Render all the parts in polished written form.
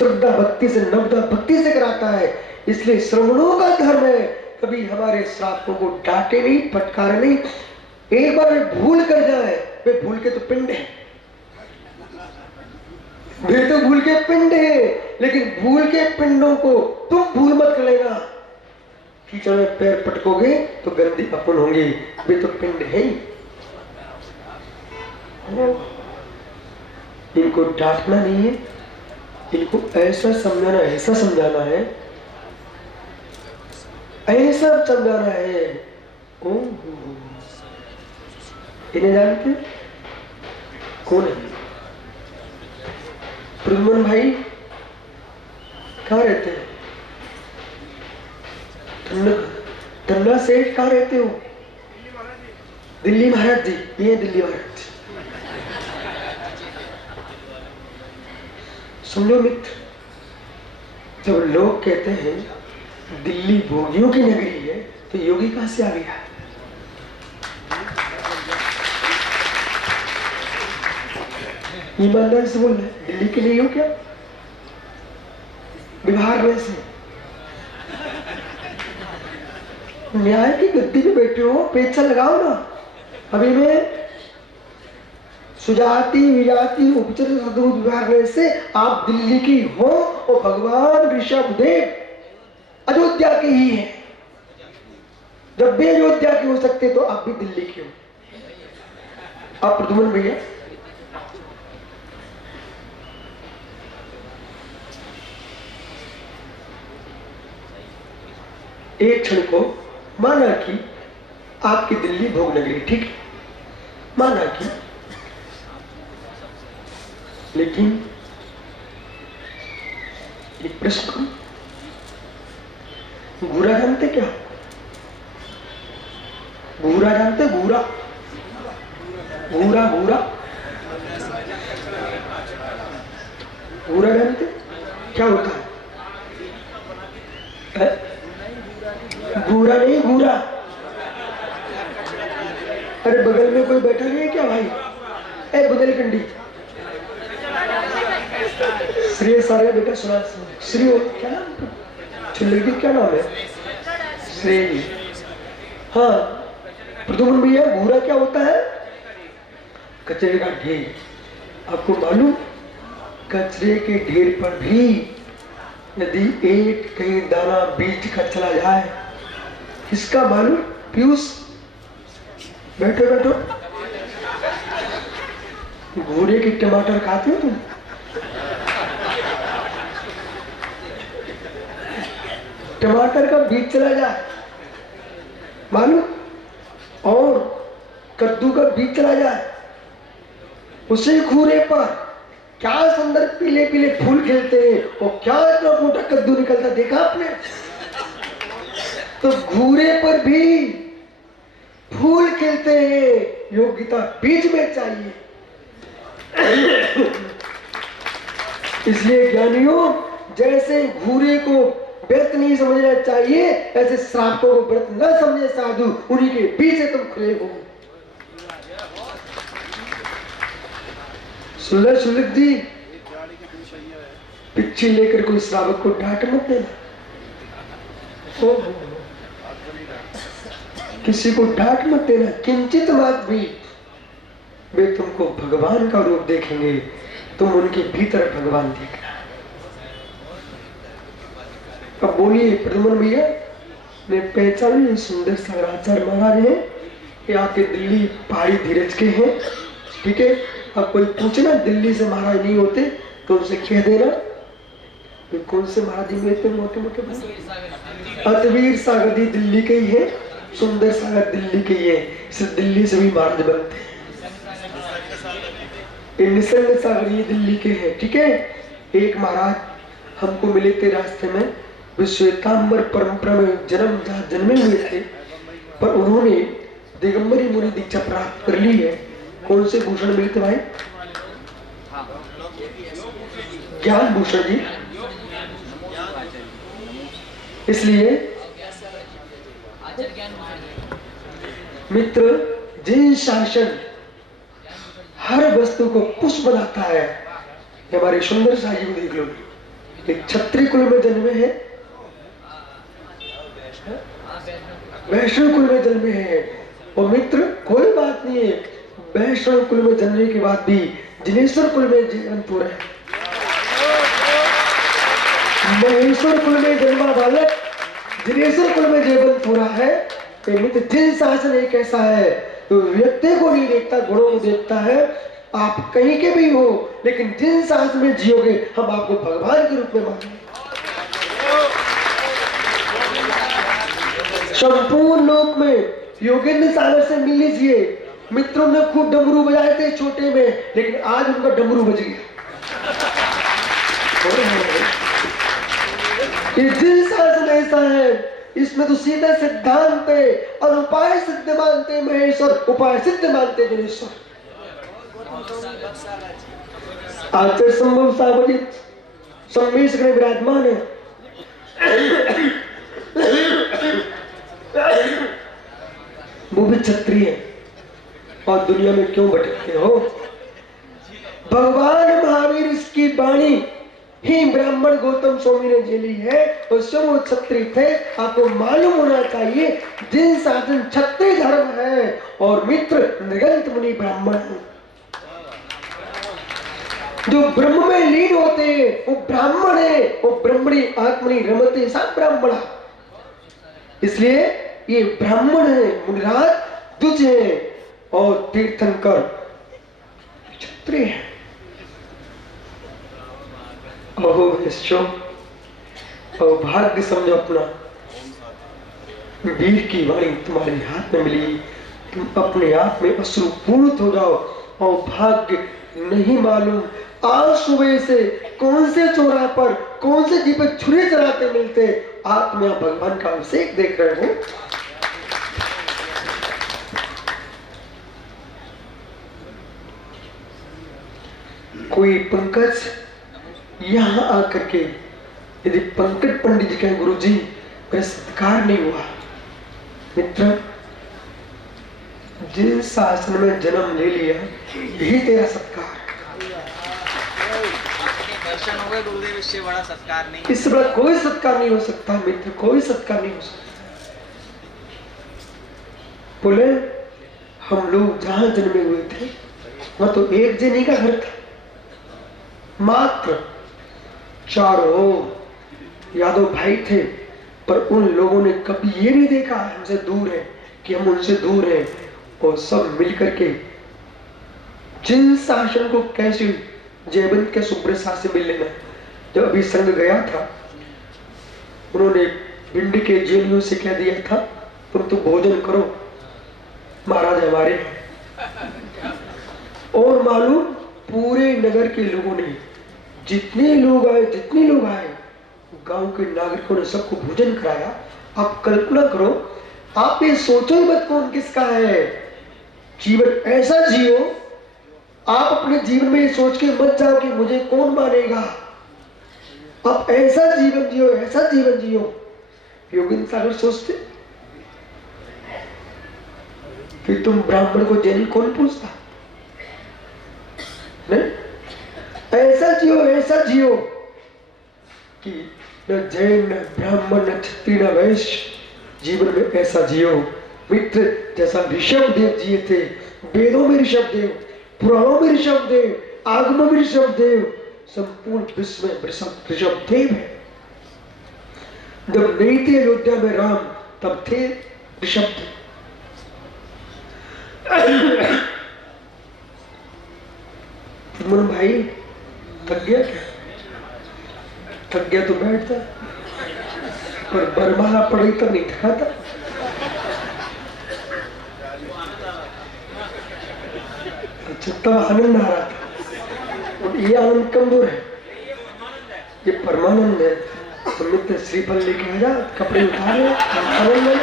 श्रद्धा भक्ति से, नवदा भक्ति से कराता है। इसलिए श्रवणों का धर्म है, कभी हमारे श्रापों को डांटे नहीं, फटकारे नहीं। एक बार वे भूल कर जाए, वे भूल के तो पिंड है, वे तो भूल के पिंड है, लेकिन भूल के पिंडों को तुम भूल मत कर लेना। कीचड़ में पैर पटकोगे तो गंदे अपन होंगे, वे तो पिंड है ही। इनको डांटना नहीं है, इनको ऐसा समझाना है, ऐसा समझाना है। इन्हें जानते कौन है? प्रद्युम्न भाई कहाँ रहते हैं? धन्ना सेठ कहाँ रहते हो? दिल्ली महाराज जी, ये दिल्ली महाराज जी। सुन लो मित्र, जब लोग कहते हैं दिल्ली भोगियों की नगरी है, तो योगी कहां से आ गया? ईमानदारी से बोल रहे, दिल्ली के नहीं हो क्या? बिहार में से न्याय की गद्दी पे बैठे हो, पेचा लगाओ ना। अभी मैं सुजाति विजाति उपचर सदूत विभाग में से आप दिल्ली की हो, और भगवान ऋषभदेव अयोध्या के ही है। जब भी अयोध्या के हो सकते तो आप भी दिल्ली के हो। आप प्रद्युम्न भैया, एक क्षण को माना कि आपकी दिल्ली भोग नगरी, ठीक है, माना कि, लेकिन एक प्रश्न, घूरा जानते क्या? घूरा जानते? घूरा घूरा घूरा घूरा जानते क्या होता है? घूरा नहीं, घूरा। अरे बगल में कोई बैठा नहीं है क्या भाई? ए बुंदेलखंडी, श्री सारे बेटा सुना। श्री क्या नाम? लड़की क्या नाम है? श्रेय। हाँ प्रद्युम्न भैया, घूरा क्या होता है? कचरे का ढेर। आपको मालूम, कचरे के ढेर पर भी यदि एक कहीं दाना बीज का चला जाए, किसका मालूम? पीयूष, बैठो बैठो। घूरे के टमाटर खाते हो तुम? टमाटर का बीज चला जाए मालूम, और कद्दू का बीज चला जाए, उसी घूरे पर क्या सुंदर पीले पीले फूल खिलते हैं, और क्या इतना मोटा कद्दू निकलता, देखा आपने? तो घूरे पर भी फूल खिलते हैं, योग्यता बीज में चाहिए। इसलिए ज्ञानियों, जैसे घूरे को व्यर्थ नहीं समझना चाहिए, ऐसे श्रापों को व्यर्थ न समझे साधु, उन्हीं के बीच से तुम खुले हो। सुलभ जी, पिच्छी लेकर कोई श्रावक को डांट मत देना, किसी को डांट मत देना, किंचित मात भी। वे तुमको भगवान का रूप देखेंगे, तुम उनके भीतर भगवान देखना। अब बोलिए प्रद्युम्न भैया, मैं पहचान सुंदर संग्राचार्य महाराज हैं, ये आपके दिल्ली पहाड़ी धीरज के हैं, ठीक है। अब कोई पूछना दिल्ली से महाराज नहीं होते तो उनसे कह देना, कौन से महाराज जी में मोटे मोटे? अतवीर सागर जी दिल्ली के ही है, सुंदर सागर दिल्ली के ही है, सिर्फ दिल्ली से भी महाराज बनते हैं। निसर्ग सागर ये दिल्ली के हैं, ठीक है। एक महाराज हमको मिले थे रास्ते में, श्वेतांबर परंपरा में जन्मे हुए थे, पर उन्होंने दिगंबरी मुनि दीक्षा प्राप्त कर ली है। कौन से भूषण मिले थे भाई? ज्ञान भूषण जी। इसलिए मित्र, जिन शासन हर वस्तु को पुष्प बनाता है, हमारे सुंदर साहिब देख लो, एक क्षत्रिय कुल में जन्मे हैं, वैष्णव कुल में जन्मे हैं। और मित्र कोई बात नहीं है, वैष्णव कुल में जन्मने के बाद भी जिनेश्वर कुल में जयवंत हो रहे हैं। महेश्वर कुल में जन्मा बालक जिनेश्वर कुल में जयवंत हो रहा है। तो मित्र जिन शासन एक ऐसा है तो व्यक्ति को नहीं देखता, गुणों को देखता है। आप कहीं के भी हो, लेकिन जिन शासन में जियोगे हम आपको भगवान के रूप में मानेंगे। संपूर्ण लोक में योगेंद्र सागर से मिल लीजिए, मित्रों ने खूब डमरू बजाए थे छोटे में, लेकिन आज उनका डमरू बज गया। जिन शासन ऐसा है, इसमें तो सीधा सिद्धांत है और उपाय सिद्ध मानते महेश्वर, उपाय सिद्ध मानते जिनेश्वर। आचार्य संभव सावधित सम्मेश में विराजमान है। वो भी क्षत्रिय है और दुनिया में क्यों भटकते हो? भगवान महावीर इसकी वाणी ही ब्राह्मण गौतम स्वामी ने झेली है और स्वयं वो क्षत्रिय थे। आपको मालूम होना चाहिए जिन साधन क्षत्रिय धर्म है और मित्र नृगंत मुनि ब्राह्मण है। जो ब्रह्म में लीन होते हैं वो ब्राह्मण है, वो ब्रह्मणी आत्मनि रमते सा ब्राह्मण। इसलिए ये ब्राह्मण है, मुनिराज द्विज है और तीर्थंकर क्षत्रिय है। अहो विश्व भाग्य समझो अपना, वीर की वाणी तुम्हारे हाथ में मिली, तुम अपने आप में अश्रुपूरित हो जाओ। और भाग्य नहीं मालूम आज सुबह से कौन से चौराहे पर कौन से जी पे छुरी चलाते मिलते, आप में भगवान का अभिषेक देख रहे हो। कोई पंकज यहां आकर के यदि पंकज पंडित जी कहें गुरु जी मेरा सत्कार नहीं हुआ, मित्र जिन शासन में जन्म ले लिया यही तेरा सत्कार। दर्शन हो गए गुरुदेव, इससे बड़ा सत्कार नहीं, इससे बड़ा कोई सत्कार नहीं हो सकता मित्र, कोई सत्कार नहीं हो सकता। बोले हम लोग जहां जन्मे हुए थे वहां तो एक जनी का घर था, मात्र चारों यादव भाई थे, पर उन लोगों ने कभी ये नहीं देखा हमसे दूर है कि हम उनसे दूर हैं। और सब मिलकर के जिन शासन को कैसे जयवंत के सुब्रत शाह से मिल लेना। जब अभी संघ गया था उन्होंने भिंड के जेलियों से कह दिया था तुम तो भोजन करो, महाराज हमारे हैं। और मालूम पूरे नगर के लोगों ने जितने लोग आए गांव के नागरिकों ने सबको भोजन कराया। आप कल्पना करो, आप ये सोचो ही मत कौन किसका है। जीवन ऐसा जियो, आप अपने जीवन में ये सोच के मत जाओ कि मुझे कौन मानेगा। आप ऐसा जीवन जियो, ऐसा जीवन जियो। योगेंद्र सागर सोचते कि तुम ब्राह्मण को जैन कौन पूछता, नहीं? ऐसा जियो कि न जैन न ब्राह्मण न क्षत्रिय न वैश्य, जीवन में ऐसा जियो मित्र जैसा ऋषभ देव जिए थे। वेदों में ऋषभ देव, पुराणों में ऋषभ देव, आगमों में ऋषभ देव, संपूर्ण विश्व में ऋषभ देव है। जब नहीं थे अयोध्या में राम तब थे ऋषभ देव। मन भाई थक गया क्या? थक गया तो बैठता, पर बरमाला पड़ी तो नहीं थका था। अच्छा तब आनंद आ रहा था। और ये आनंद कम दूर है, ये परमानंद है। तो मित्र श्रीफल लेके आ जा, कपड़े उठा ले, आनंद ले।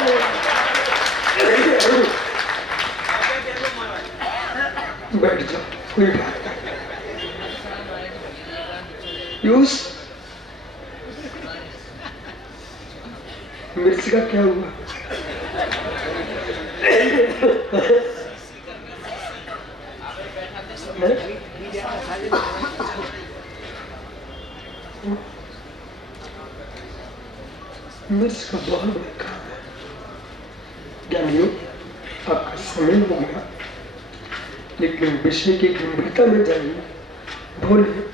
बैठ जाओ, कोई बात नहीं। यूस मिर्च का क्या हुआ? मिर्च का बहुत बड़ा काम है। ज्ञानियों, आपका समय हो गया, लेकिन विषय की गंभीरता में जाइए। बोलिए।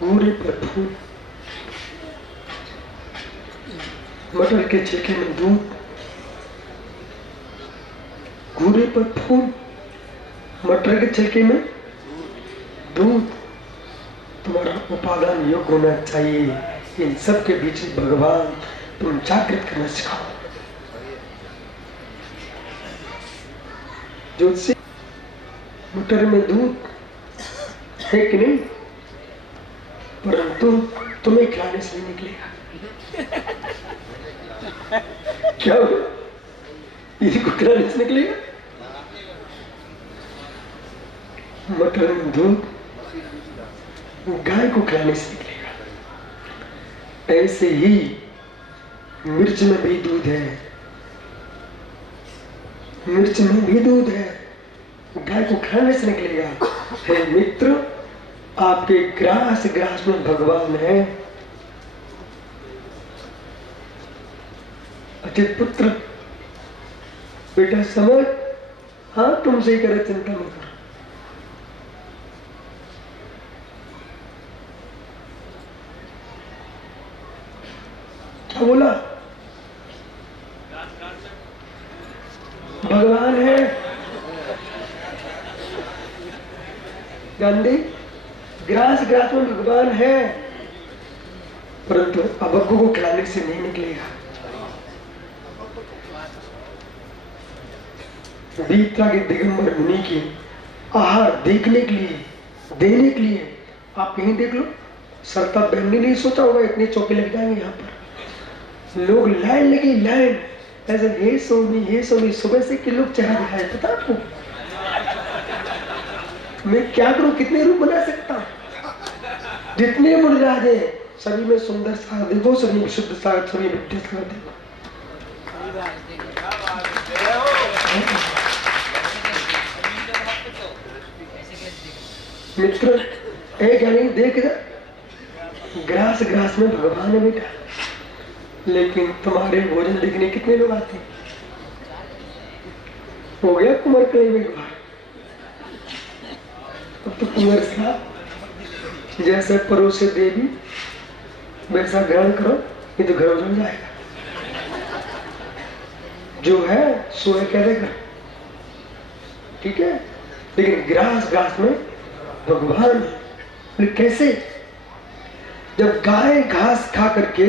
पूरे पर फूल, मटर के छिलके में दूध, घूरे पर फूल, मटर के छिलके में दूध। तुम्हारा उपादान योग होना चाहिए। इन सब के बीच भगवान तुम जागृत करना सिखाओ। जो से मटर में दूध है कि नहीं, परंतु तुम्हें खिलाने से नहीं निकलेगा। क्या हो? इनको खिलाने से निकलेगा। मटर में दूध गाय को खिलाने से निकलेगा। ऐसे ही मिर्च में भी दूध है, मिर्च में भी दूध है, गाय को खिलाने से निकलेगा। हे मित्र, आपके ग्रास ग्रास में भगवान है। अचित पुत्र, बेटा समझ, हाँ तुमसे ही करे, चिंता मत करो। क्या बोला? भगवान है। गांधी, ग्रास ग्रास में भगवान है, परंतु अबग्गो को खिलाने से नहीं निकलेगा। दीप्ता के दिगंबर मुनि की आहार देखने के लिए, देने के लिए, आप यहीं देख लो। सरता बहन ने नहीं सोचा होगा इतने चौके लग जाएंगे यहाँ पर। लोग लाइन लगी, लाइन ऐसे, हे सोनी सुबह से कि लोग चेहरा दिखाए। पता आपको मैं क्या करूं, कितने रूप बना सकता हूं? जितने मुर्राजे, सभी में सुंदर सा देखो, सभी में शुद्ध सा, सभी में विद्या सा देखो। मित्र, एक यानी देख इधर, ग्रास ग्रास में भगवान है बेटा, लेकिन तुम्हारे भोजन देखने कितने लोग आते हैं? हो गया कुमार कले में एक बार। अब तो कुंवर साहब जैसे परोसे देवी वैसा ग्रहण करो, ये तो घर उजड़ जाएगा। जो है सो है, कह देगा, ठीक है। लेकिन ग्रास ग्रास में भगवान कैसे? जब गाय घास खा करके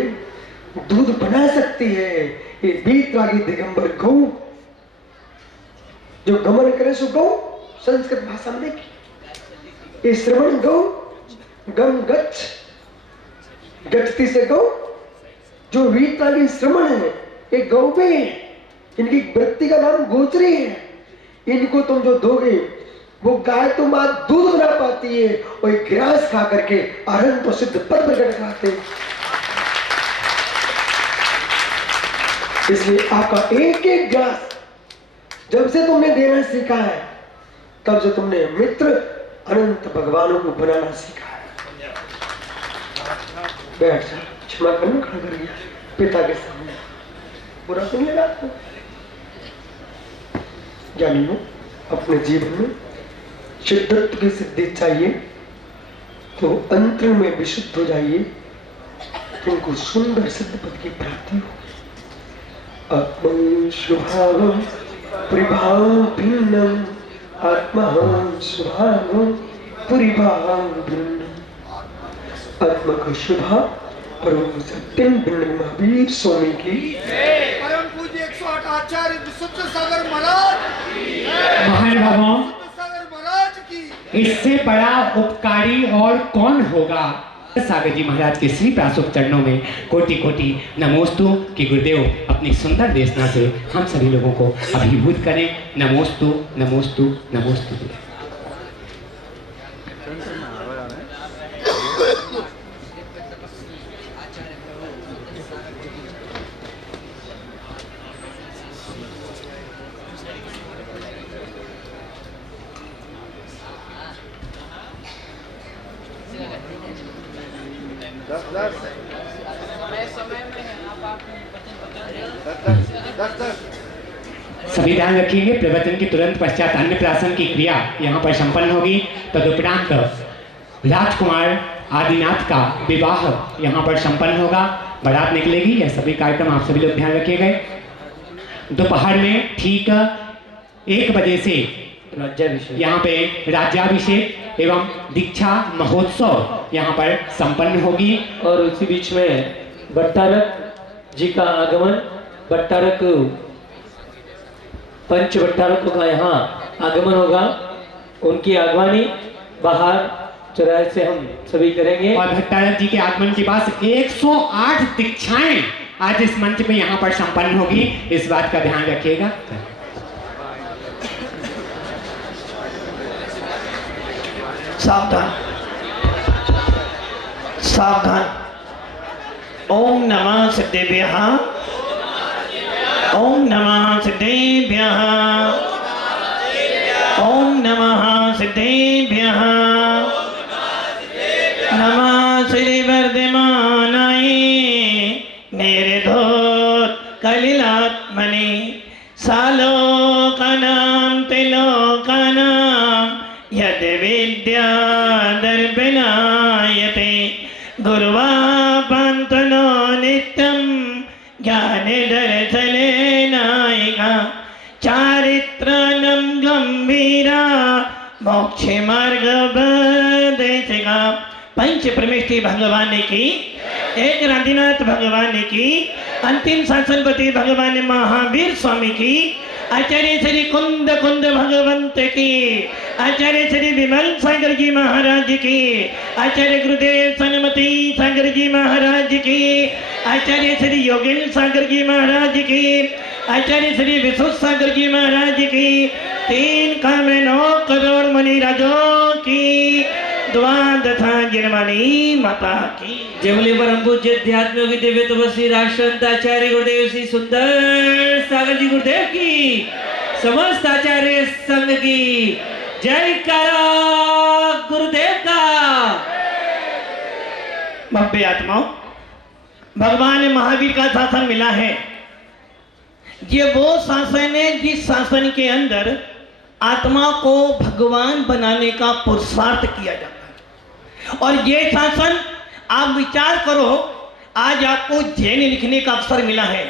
दूध बना सकती है, ये बीतरागी दिगंबर गौ जो गमन करे सो गौ, संस्कृत भाषा में देखिए, ये श्रवण गौ, गम गच्छ, गच्छति से गौ, जो बीतरागी श्रवण है, ये गौ पे है। इनकी वृत्ति का नाम गोचरी है। इनको तुम जो दोगे, वो गाय तो मां दूध बना पाती है, और ग्रास खा करके अरहंत तो सिद्ध पद प्रकट कराते हैं। इसलिए आपका एक एक ग्रास जब से तुमने देना सीखा है, तब से तुमने मित्र अनंत भगवानों को बनाना सीखा है। बैठ जा, क्षमा करना, खड़ा कर गया पिता के सामने, बुरा सुन लेगा आपको। जानिए, अपने जीवन में सिद्धत्व की सिद्धि चाहिए तो अंतर में विशुद्ध हो जाइए, तुमको सुंदर सिद्ध पद की प्राप्ति हो। आत्मा शुभागम परिभाव भिन्नम, आत्मा शुभागम परिभाव भिन्नम। आत्मा का शुभा परम सत्यम भिन्न महावीर स्वामी की परम पूज्य 108 आचार्य विशुद्ध सागर महाराज, महानुभावों, सागर महाराज की। इससे बड़ा उपकारी और कौन होगा? सागर जी महाराज के श्री प्राशुभ चरणों में कोटि कोटि नमोस्तु कि गुरुदेव अपनी सुंदर देशना से हम सभी लोगों को अभिभूत करें। नमोस्तु नमोस्तु नमोस्तु। सभी ध्यान रखिएगा, प्रवचन के तुरंत पश्चात अन्नप्राशन की क्रिया यहाँ पर संपन्न होगी। तदुपरांत राजकुमार आदिनाथ का विवाह यहाँ पर संपन्न होगा, बारात निकलेगी। यह सभी कार्यक्रम आप सभी लोग ध्यान रखिएगा। दोपहर में ठीक 1 बजे से यहाँ पे राज्याभिषेक एवं दीक्षा महोत्सव यहाँ पर संपन्न होगी। और उसी बीच में भट्टारक जी का आगमन, भट्टारक पंच भट्टारकों का यहाँ आगमन होगा। उनकी आगवानी बाहर चौराहे से हम सभी करेंगे। और भट्टारक जी के आगमन के बाद 108 दीक्षाएं आज इस मंच में यहाँ पर संपन्न होगी, इस बात का ध्यान रखिएगा। सावधान सावधान। ओम नमः सिद्धेभ्यः, ओम नमः सिद्धेभ्यः, ओम नमः सिद्धेभ्यः। नमः श्री वर्धमानाय निर्धोत कलिलात्मने सालोकानां त्रिलोकानां यद विद्या दर्पणायते गुरुवापन्तनो नित्यं ज्ञानदर्शनेनायिका चारित्रानं गंभीरा मोक्षे मार्गोपदेशिका। पंच परमेष्ठी भगवान की, एक राधिनाथ भगवान की, अंतिम शासनपति भगवान महावीर स्वामी की, आचार्य श्री कुंद कुंद भगवंत की, आचार्य श्री विमल सागर जी महाराज की, आचार्य गुरुदेव सनमती सागर जी महाराज की, आचार्य श्री योगेंद्र सागर जी महाराज की, आचार्य श्री विश्व सागर जी महाराज की, 3 काम 9 करोड़ मुनि राजों की द्वादशा जन्मानी माता की। जय बोले परम पूज्य अध्यात्म योगी दिव्य तपस्वी राष्ट्रंत आचार्य गुरुदेव श्री सुंदर सागर जी गुरुदेव की, समस्त आचार्य संघ की जयकारा गुरुदेव का। भव्य आत्माओं, भगवान महावीर का शासन मिला है। ये वो शासन है जिस शासन के अंदर आत्मा को भगवान बनाने का पुरुषार्थ किया जाता है। और ये शासन आप विचार करो, आज आपको जैन लिखने का अवसर मिला है।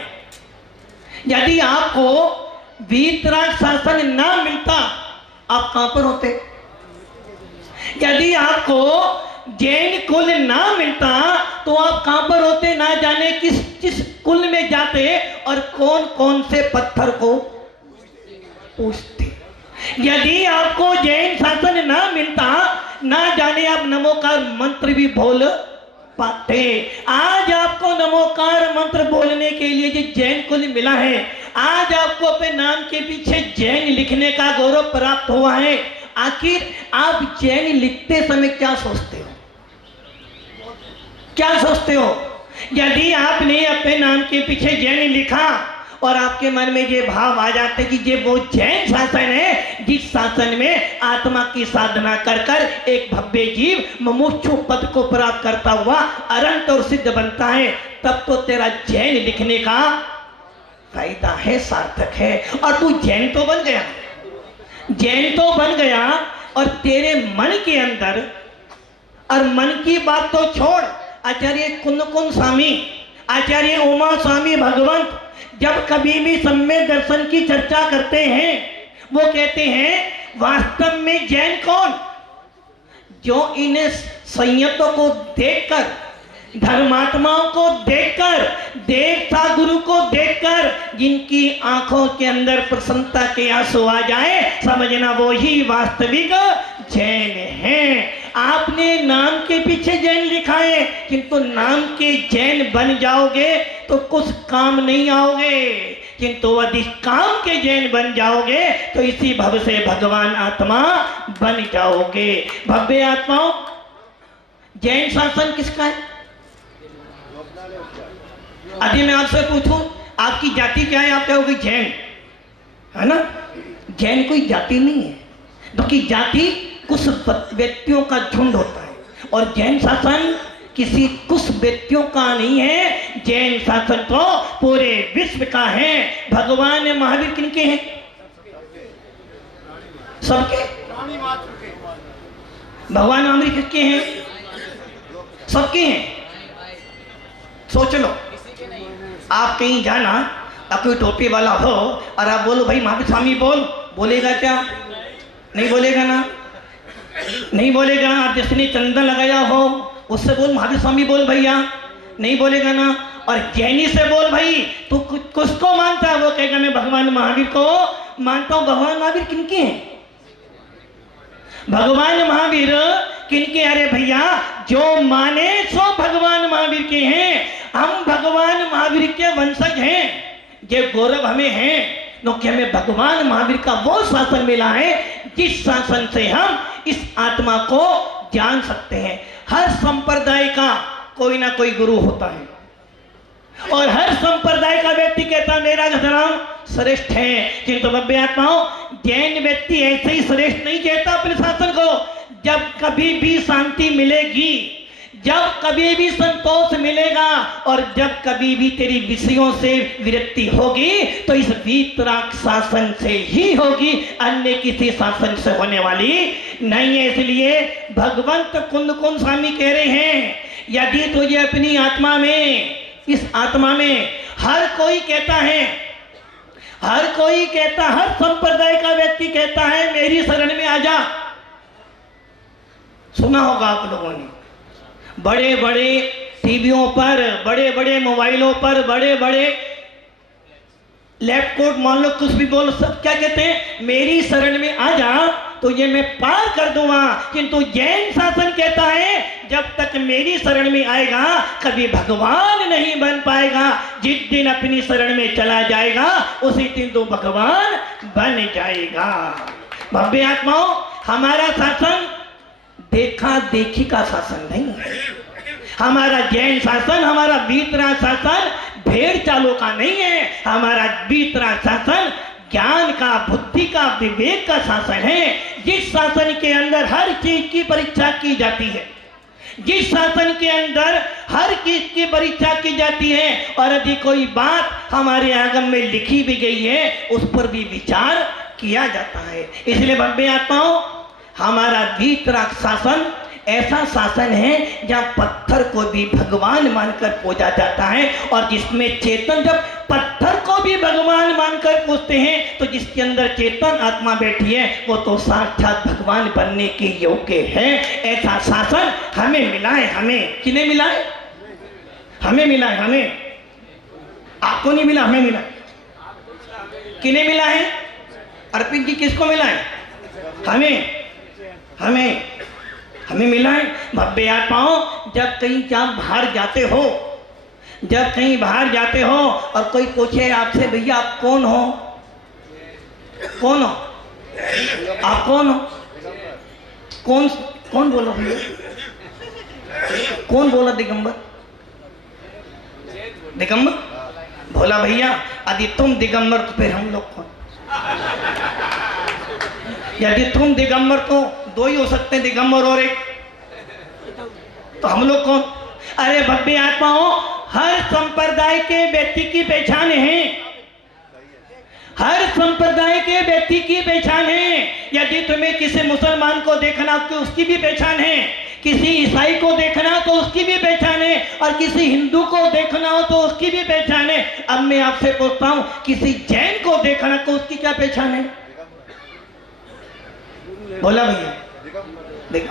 यदि आपको वीतराग शासन ना मिलता, आप कहां पर होते? यदि आपको जैन कुल ना मिलता तो आप कहां पर होते? ना जाने किस किस कुल में जाते और कौन कौन से पत्थर को पूछते। यदि आपको जैन शासन ना मिलता, ना जाने आप नमोकार मंत्र भी बोल पाते। आज आपको नमोकार मंत्र बोलने के लिए जो जैन कुल मिला है, आज आपको अपने नाम के पीछे जैन लिखने का गौरव प्राप्त हुआ है। आखिर आप जैन लिखते समय क्या सोचते हो? क्या सोचते हो? यदि आपने अपने नाम के पीछे जैन लिखा और आपके मन में ये भाव आ जाते कि ये वो जैन शासन है जिस शासन में आत्मा की साधना कर कर एक भव्य जीव मुमुक्षु पद को प्राप्त करता हुआ अनंत और सिद्ध बनता है, तब तो तेरा जैन लिखने का फायदा है, सार्थक है। और तू जैन तो बन गया, जैन तो बन गया, और तेरे मन के अंदर, और मन की बात तो छोड़, आचार्य कुंद स्वामी, आचार्य उमा स्वामी भगवंत जब कभी भी सम्यक दर्शन की चर्चा करते हैं, वो कहते हैं वास्तव में जैन कौन? जो इन संयतों को देखकर, धर्मात्माओं को देखकर, देवता गुरु को देखकर जिनकी आंखों के अंदर प्रसन्नता के आंसू आ जाए, समझना वो ही वास्तविक जैन है। आपने नाम के पीछे जैन लिखा है, किंतु नाम के जैन बन जाओगे तो कुछ काम नहीं आओगे, किंतु अधिक काम के जैन बन जाओगे तो इसी भव से भगवान आत्मा बन जाओगे। भव्य आत्माओं, जैन शासन किसका है? अभी मैं आपसे पूछूं आपकी जाति क्या है, आप कहोगे जैन, है ना? जैन कोई जाति नहीं है, क्योंकि जाति कुछ व्यक्तियों का झुंड होता है, और जैन शासन किसी कुछ व्यक्तियों का नहीं है, जैन शासन तो पूरे विश्व का है। भगवान महावीर किनके हैं? सबके। भगवान महावीर किसके हैं? सबके हैं। सोच लो, आप कहीं जाना, अब कोई टोपी वाला हो और आप बोलो भाई महावीर स्वामी बोल, बोलेगा क्या? नहीं बोलेगा ना, नहीं बोलेगा। आप जिसने चंदन लगाया हो उससे बोल महावीर स्वामी बोल भैया, नहीं बोलेगा ना। और जैनी से बोल भाई तू किसको मानता है, वो कहेगा मैं भगवान महावीर को मानता हूं। भगवान महावीर किनके हैं? भगवान महावीर किनके? अरे भैया जो माने सो भगवान महावीर के हैं। हम भगवान महावीर के वंशज हैं, ये गौरव हमें है क्योंकि हमें भगवान महावीर का वो शासन मिला है जिस शासन से हम इस आत्मा को जान सकते हैं। हर संप्रदाय का कोई ना कोई गुरु होता है और हर संप्रदाय का व्यक्ति कहता है मेरा धर्म श्रेष्ठ है, किंतु भव्य आत्माओं जैन व्यक्ति ऐसे ही श्रेष्ठ नहीं कहता अपने शासन को। जब कभी भी शांति मिलेगी, जब कभी भी संतोष मिलेगा और जब कभी भी तेरी विषयों से विरक्ति होगी तो इस वीतराग शासन से ही होगी, अन्य किसी शासन से होने वाली नहीं है। इसलिए भगवंत कुंद स्वामी कह रहे हैं यदि तुझे अपनी आत्मा में, इस आत्मा में हर कोई कहता है, हर कोई कहता, हर संप्रदाय का व्यक्ति कहता है मेरी शरण में आ जा। सुना होगा आप लोगों ने, बड़े बड़े टीवियों पर, बड़े बड़े मोबाइलों पर, बड़े बड़े लैपटॉप मान लो कुछ भी बोलो, सब क्या कहते हैं मेरी शरण में आ जा तो ये मैं पार कर दूंगा। किंतु जैन शासन कहता है जब तक मेरी शरण में आएगा कभी भगवान नहीं बन पाएगा। जिस दिन अपनी शरण में चला जाएगा उसी दिन तो भगवान बन जाएगा। भव्य आत्माओं हमारा शासन देखा देखी का शासन नहीं है। हमारा जैन शासन, हमारा वीतराग शासन भेड़ चालों का नहीं है। हमारा वीतराग शासन ज्ञान का, बुद्धि का, विवेक का शासन है। जिस शासन के अंदर हर चीज की परीक्षा की जाती है, जिस शासन के अंदर हर चीज की परीक्षा की जाती है और यदि कोई बात हमारे आगम में लिखी भी गई है उस पर भी विचार किया जाता है। इसलिए भव्य आत्माओं हमारा वीतराग शासन ऐसा शासन है जहाँ पत्थर को भी भगवान मानकर पूजा जाता है और जिसमें चेतन, जब पत्थर को भी भगवान मानकर पूजते हैं तो जिसके अंदर चेतन आत्मा बैठी है वो तो साक्षात भगवान बनने के योग्य है। ऐसा शासन हमें मिला है। हमें किन्हें मिला है? हमें मिला है। हमें, आपको नहीं मिला, हमें मिला। किन्हें मिला है? अर्पित जी किसको मिला है? हमें मिला है। भव्य आत्माओं जब कहीं बाहर जाते हो, जब कहीं बाहर जाते हो और कोई पूछे आपसे भैया आप कौन हो, कौन हो आप, कौन हो, कौन बोला भैया, कौन बोला? दिगंबर, दिगंबर बोला भैया यदि तुम दिगंबर तो फिर हम लोग कौन? यदि तुम दिगंबर तो दो ही हो सकते हैं, दिगंबर और एक, तो हम लोग कौन? अरे भव्य आत्माओं हर संप्रदाय के व्यक्ति की पहचान है, हर संप्रदाय के व्यक्ति की पहचान है। यदि तुम्हें किसी मुसलमान को देखना तो उसकी भी पहचान है, किसी ईसाई को देखना तो उसकी भी पहचान है और किसी हिंदू को देखना हो तो उसकी भी पहचान है। अब मैं आपसे पूछता हूं किसी जैन को देखना तो उसकी क्या पहचान है? बोला भैया नहीं,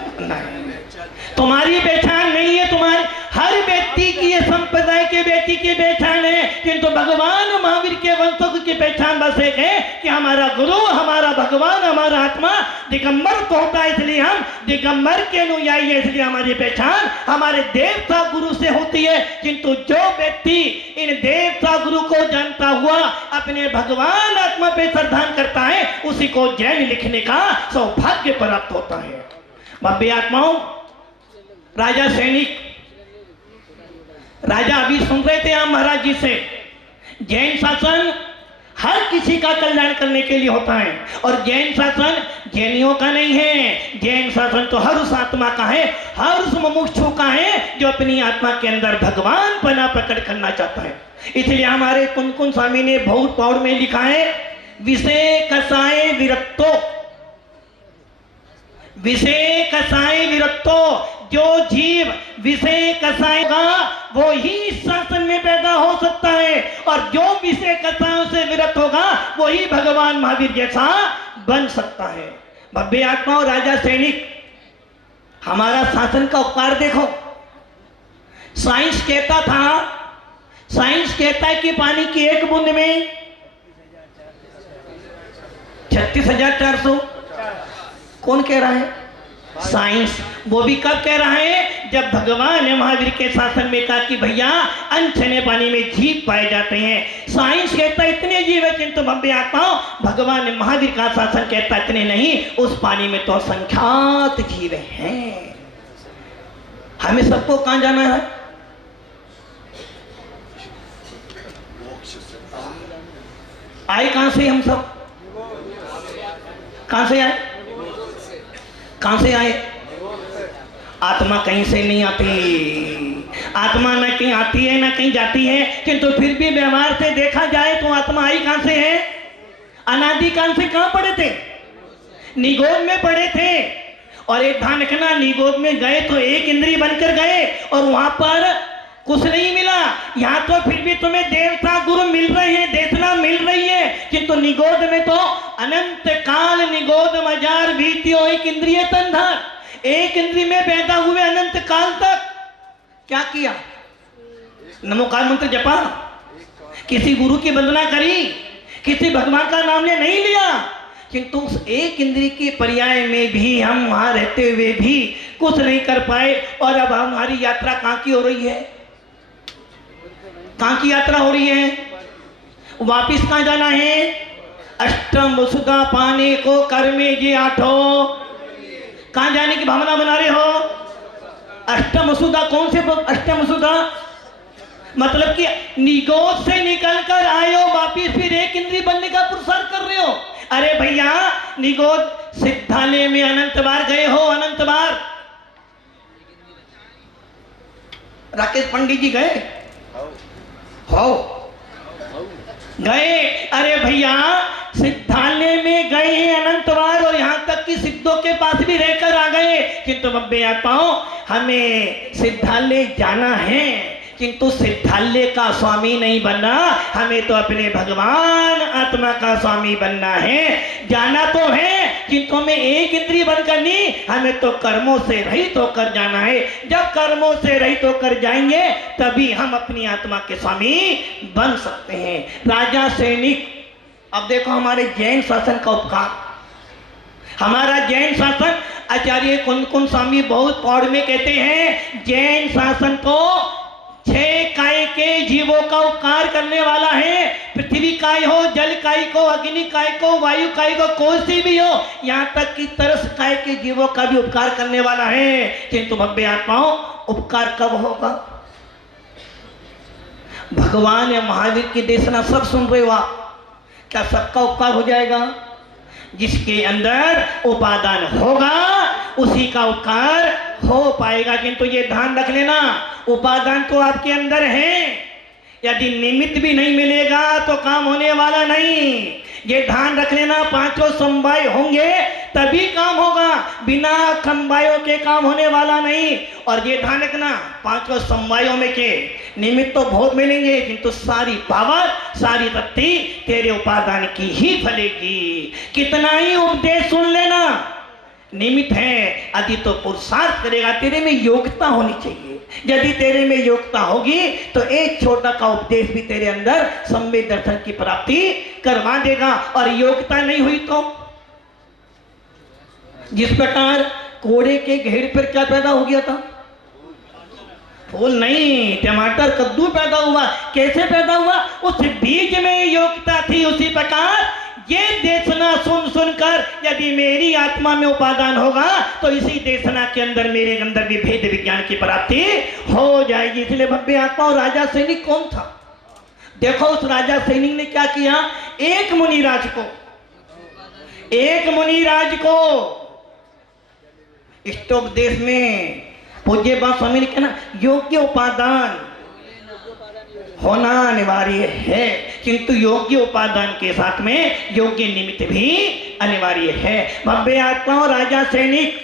तुम्हारी पहचान नहीं है। तुम्हारी हर व्यक्ति की, संप्रदाय के व्यक्ति की पहचान है, किंतु भगवान महावीर के वंशज की पहचान बस एक है कि हमारा गुरु, हमारा भगवान, हमारा आत्मा दिगंबर को होता है। इसलिए हम दिगंबर के अनुयायी है, इसलिए हमारी पहचान हमारे देवता गुरु से होती है। किंतु जो व्यक्ति इन देवता गुरु को जानता हुआ अपने भगवान आत्मा पे श्रद्धा करता है उसी को जैन लिखने का सौभाग्य प्राप्त होता है। भव्य आत्माओं राजा सैनिक, राजा अभी सुन रहे थे आप महाराज जी से, जैन शासन हर किसी का कल्याण करने के लिए होता है। और जैन शासन जैनियों का नहीं है, जैन शासन तो हर उस आत्मा का है, हर उस मुमुक्षु का है जो अपनी आत्मा के अंदर भगवान पना प्रकट करना चाहता है। इसलिए हमारे कुन स्वामी ने बहुत पौड़ में लिखा है, विषय कसाए विरक्तो, विषय कसाए विरक्तो, जो जीव विषय कसाएगा वो ही शासन में पैदा हो सकता है, और जो विषय कसायों से विरक्त होगा वही भगवान महावीर जैसा बन सकता है। भव्य आत्मा और राजा सैनिक, हमारा शासन का उपकार देखो। साइंस कहता है कि पानी की एक बूंद में 36,400, कौन कह रहा है? साइंस। वो भी कब कह रहा है? जब भगवान महावीर के शासन में कहा कि भैया अनछने पानी में जीव पाए जाते हैं। साइंस कहता है इतने जीव है, किंतु भव्य आत्माओं भगवान महावीर का शासन कहता है इतने नहीं, उस पानी में तो असंख्यात जीव हैं। हमें सबको कहां जाना है? आए कहां से? हम सब कहां से आए? कहां से आए? आत्मा कहीं से नहीं आती। आत्मा न कहीं आती है न कहीं जाती है, किंतु फिर भी व्यवहार से देखा जाए तो आत्मा आई कहां से है? अनादि काल से कहां पड़े थे? निगोद में पड़े थे। और एक ध्यान रखना, निगोद में गए तो एक इंद्री बनकर गए और वहां पर कुछ नहीं मिला। यहाँ तो फिर भी तुम्हें देवता गुरु मिल रहे हैं, देवता मिल रही है, किंतु निगोद में तो अनंत काल निगोद मजार बीती हो एक इंद्रिय तंधर, एक इंद्री में पैदा हुए अनंत काल तक क्या किया? नमोकार मंत्र जपा, किसी गुरु की वंदना करी, किसी भगवान का नाम ने नहीं लिया, किंतु उस एक इंद्री के पर्याय में भी हम वहां रहते हुए भी कुछ नहीं कर पाए। और अब हमारी यात्रा कहां की हो रही है? कहां की यात्रा हो रही है? वापिस कहां जाना है? अष्टम वसुधा पाने को कर्मे जे आठो। कहां जाने की भावना बना रहे हो? अष्टम वसुधा। कौन से अष्टम वसुधा? मतलब कि निगोद से निकलकर आए हो, वापिस फिर एक इंद्री बनने का पुरुषार्थ कर रहे हो। अरे भैया, निगोद सिद्धालय में अनंत बार गए हो, अनंत बार। राकेश पंडित जी गए हो? गए। अरे भैया, सिद्धालय में गए हैं अनंत बार, और यहां तक कि सिद्धों के पास भी रहकर आ गए, किंतु बब्बे आत्माओं हमें सिद्धालय जाना है, किंतु सिद्धालय का स्वामी नहीं बनना, हमें तो अपने भगवान आत्मा का स्वामी बनना है। जाना तो है, किंतु हमें एक इंद्रिय बनकर नहीं, हमें तो कर्मों से रहित होकर जाना है। जब कर्मों से रहित होकर जाएंगे तभी हम अपनी आत्मा के स्वामी बन सकते हैं। राजा सैनिक, अब देखो हमारे जैन शासन का उपकार। हमारा जैन शासन, आचार्य कुन स्वामी बहुत पौड़ में कहते हैं, जैन शासन तो 6 काय के जीवों का उपकार करने वाला है। पृथ्वी काय हो, जल काय को, अग्नि काय को, वायु काय को, कोई सी भी हो, यहाँ तक कि तरस काय के जीवों का भी उपकार करने वाला है। किंतु भव्य आत्माओं, उपकार कब होगा? भगवान या महावीर की देशना सब सुन रहे हो आप, क्या सबका उपकार हो जाएगा? जिसके अंदर उपादान होगा उसी का उपकार हो पाएगा। किंतु ये ध्यान रख लेना, उपादान तो आपके अंदर है, यदि निमित्त भी नहीं मिलेगा तो काम होने वाला नहीं। ये ध्यान रख लेना, 5 समवाय होंगे तभी काम होगा, बिना समवायों के काम होने वाला नहीं। और ये ध्यान रखना, 5 समवायों में के निमित्त तो बहुत मिलेंगे, किंतु सारी पावर, सारी शक्ति तेरे उपादान की ही फलेगी। कितना ही उपदेश सुन लेना, निमित्त है, यदि तो पुरुषार्थ करेगा, तेरे में योग्यता होनी चाहिए। यदि तेरे में योग्यता होगी तो एक छोटा का उपदेश भी तेरे अंदर सम्यक दर्शन की प्राप्ति करवा देगा। और योग्यता नहीं हुई तो जिस प्रकार कोड़े के घेर पर क्या पैदा हो गया था? फूल नहीं, टमाटर, कद्दू पैदा हुआ। कैसे पैदा हुआ? उस बीज में योग्यता थी। उसी प्रकार ये देशना सुन सुनकर यदि मेरी आत्मा में उपादान होगा तो इसी देशना के अंदर मेरे अंदर भी भेद विज्ञान की प्राप्ति हो जाएगी। इसलिए भव्य आत्मा और राजा सैनिक कौन था? देखो उस राजा सैनिक ने क्या किया, एक मुनिराज को इष्टोपदेश में पूज्य बाबा स्वामी ने कहा ना, योग्य उपादान होना अनिवार्य है, किंतु योग्य उपादान के साथ में योग्य निमित्त भी अनिवार्य है। भव्य आत्माओं, राजा सैनिक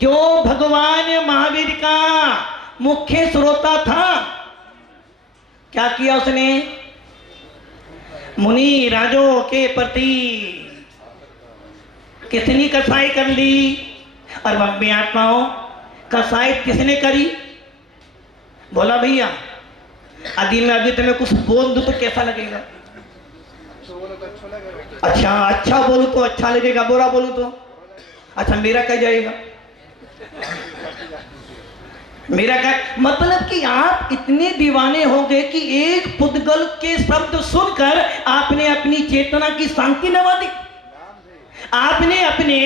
जो भगवान महावीर का मुख्य श्रोता था, क्या किया उसने, मुनि राजों के प्रति कितनी कसाई कर ली। और भव्य आत्माओं, कसाई किसने करी, बोला भैया अभी मैं अभी तुम्हें कुछ बोल दूं तो कैसा लगेगा, अच्छा बोलूं तो अच्छा लगेगा, बुरा बोलूं तो अच्छा मेरा क्या जाएगा, मेरा क्या मतलब कि आप इतने दीवाने हो गए कि एक पुद्गल के शब्द सुनकर आपने अपनी चेतना की शांति नवा दी, आपने अपने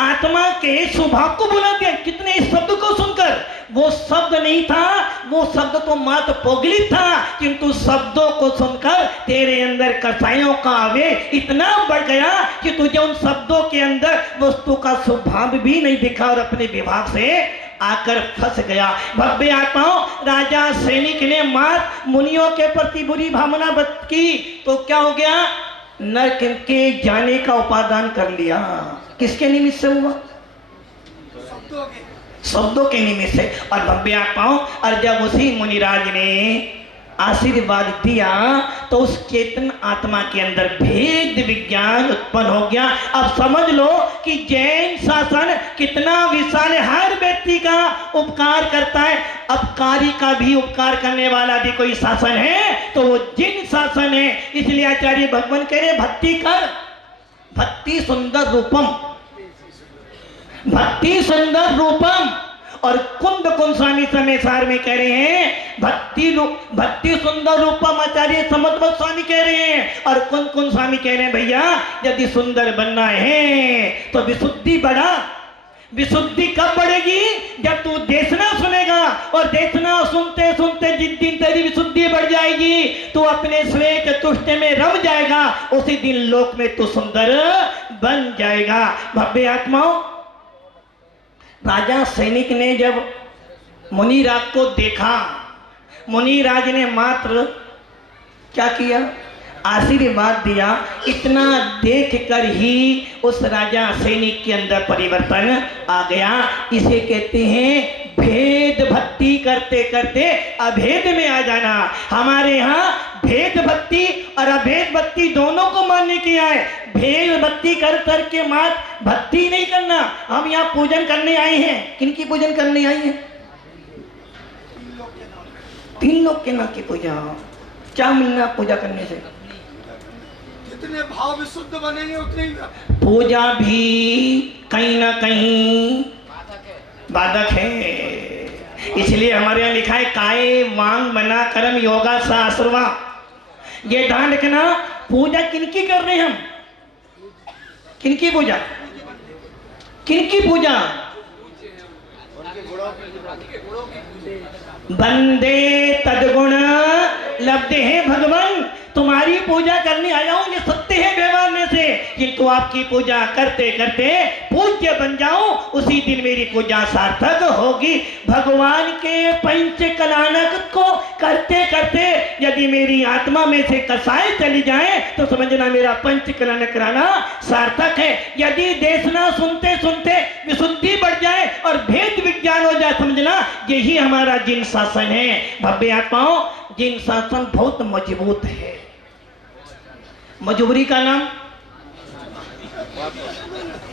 आत्मा के स्वभाव को बुला दिया। कितने इस शब्द को सुनकर, वो शब्द नहीं था, वो शब्द तो मात्र पौगलिक था, किंतु शब्दों को सुनकर तेरे अंदर कसाईयों का आवेग इतना बढ़ गया कि तुझे उन शब्दों के अंदर वस्तु का स्वभाव भी नहीं दिखा और अपने विभाग से आकर फंस गया। भव्य आत्माओं, राजा सैनिक ने मात मुनियों के प्रति बुरी भावना व्यक्त की तो क्या हो गया, नरक के जाने का उपादान कर लिया। किसके निमित्त से हुआ, शब्दों के निमित्त से। और भव्य आत्माओं, और जब उसी मुनिराज ने आशीर्वाद दिया तो उस चेतन आत्मा के अंदर भेद विज्ञान उत्पन्न हो गया। अब समझ लो कि जैन शासन कितना विशाल है, हर व्यक्ति का उपकार करता है। अपकारी का भी उपकार करने वाला भी कोई शासन है तो वो जिन शासन है। इसलिए आचार्य भगवान कह रहे भक्ति कर, भक्ति सुंदर रूपम, भक्ति सुंदर रूपम। और कुंद स्वामी समय सार में कह रहे हैं भक्ति सुंदर रूपम, आचार्य समत्व स्वामी कह रहे हैं। और कुंद स्वामी कह रहे हैं भैया यदि सुंदर बनना है तो विशुद्धि बढ़ा। विशुद्धि कब बढ़ेगी, जब तू देशना सुनेगा, और देशना सुनते सुनते जिस दिन तेरी विशुद्धि बढ़ जाएगी तू अपने श्वेत तुष्ट में रम जाएगा, उसी दिन लोक में तू सुंदर बन जाएगा। भव्य आत्माओं, राजा सैनिक ने जब मुनिराज को देखा, मुनिराज ने मात्र क्या किया, आशीर्वाद दिया। इतना देखकर ही उस राजा सैनिक के अंदर परिवर्तन आ गया। इसे कहते हैं भेद भक्ति करते करते अभेद में आ जाना। हमारे यहाँ भेद भक्ति और अभेद भक्ति दोनों को मानने की है। भेद भक्ति कर करके मात्र भक्ति नहीं करना। हम यहाँ पूजन करने आए हैं, किनकी पूजन करने आए हैं, तीन लोग के नाम की पूजा। क्या मिलना पूजा करने से, जितने भाव विशुद्ध बनेंगे उतने पूजा भी कहीं ना कहीं बाधक है। इसलिए हमारे यहाँ लिखा है काय वांग मना कर्म योगा शास्त्रवा। ये ध्यान रखना, पूजा किनकी कर रहे हैं हम, किनकी पूजा, किनकी पूजा, बंदे तदगुण लब्धे हैं भगवान। तुम्हारी पूजा करने आया हूं, ये सत्य है व्यवहार से, किंतु आपकी पूजा करते करते पूज्य बन जाऊं, उसी दिन मेरी पूजा सार्थक होगी। भगवान के पंच कलानक को करते करते यदि मेरी आत्मा में से कसाई चली जाए तो समझना मेरा पंच कलानक कराना सार्थक है। यदि देशना सुनते सुनते विशुद्धि बढ़ जाए और भेद विज्ञान हो जाए, समझना यही हमारा जिन शासन है। भव्य आत्माओं, जिन शासन बहुत मजबूत है। मजबूरी का नाम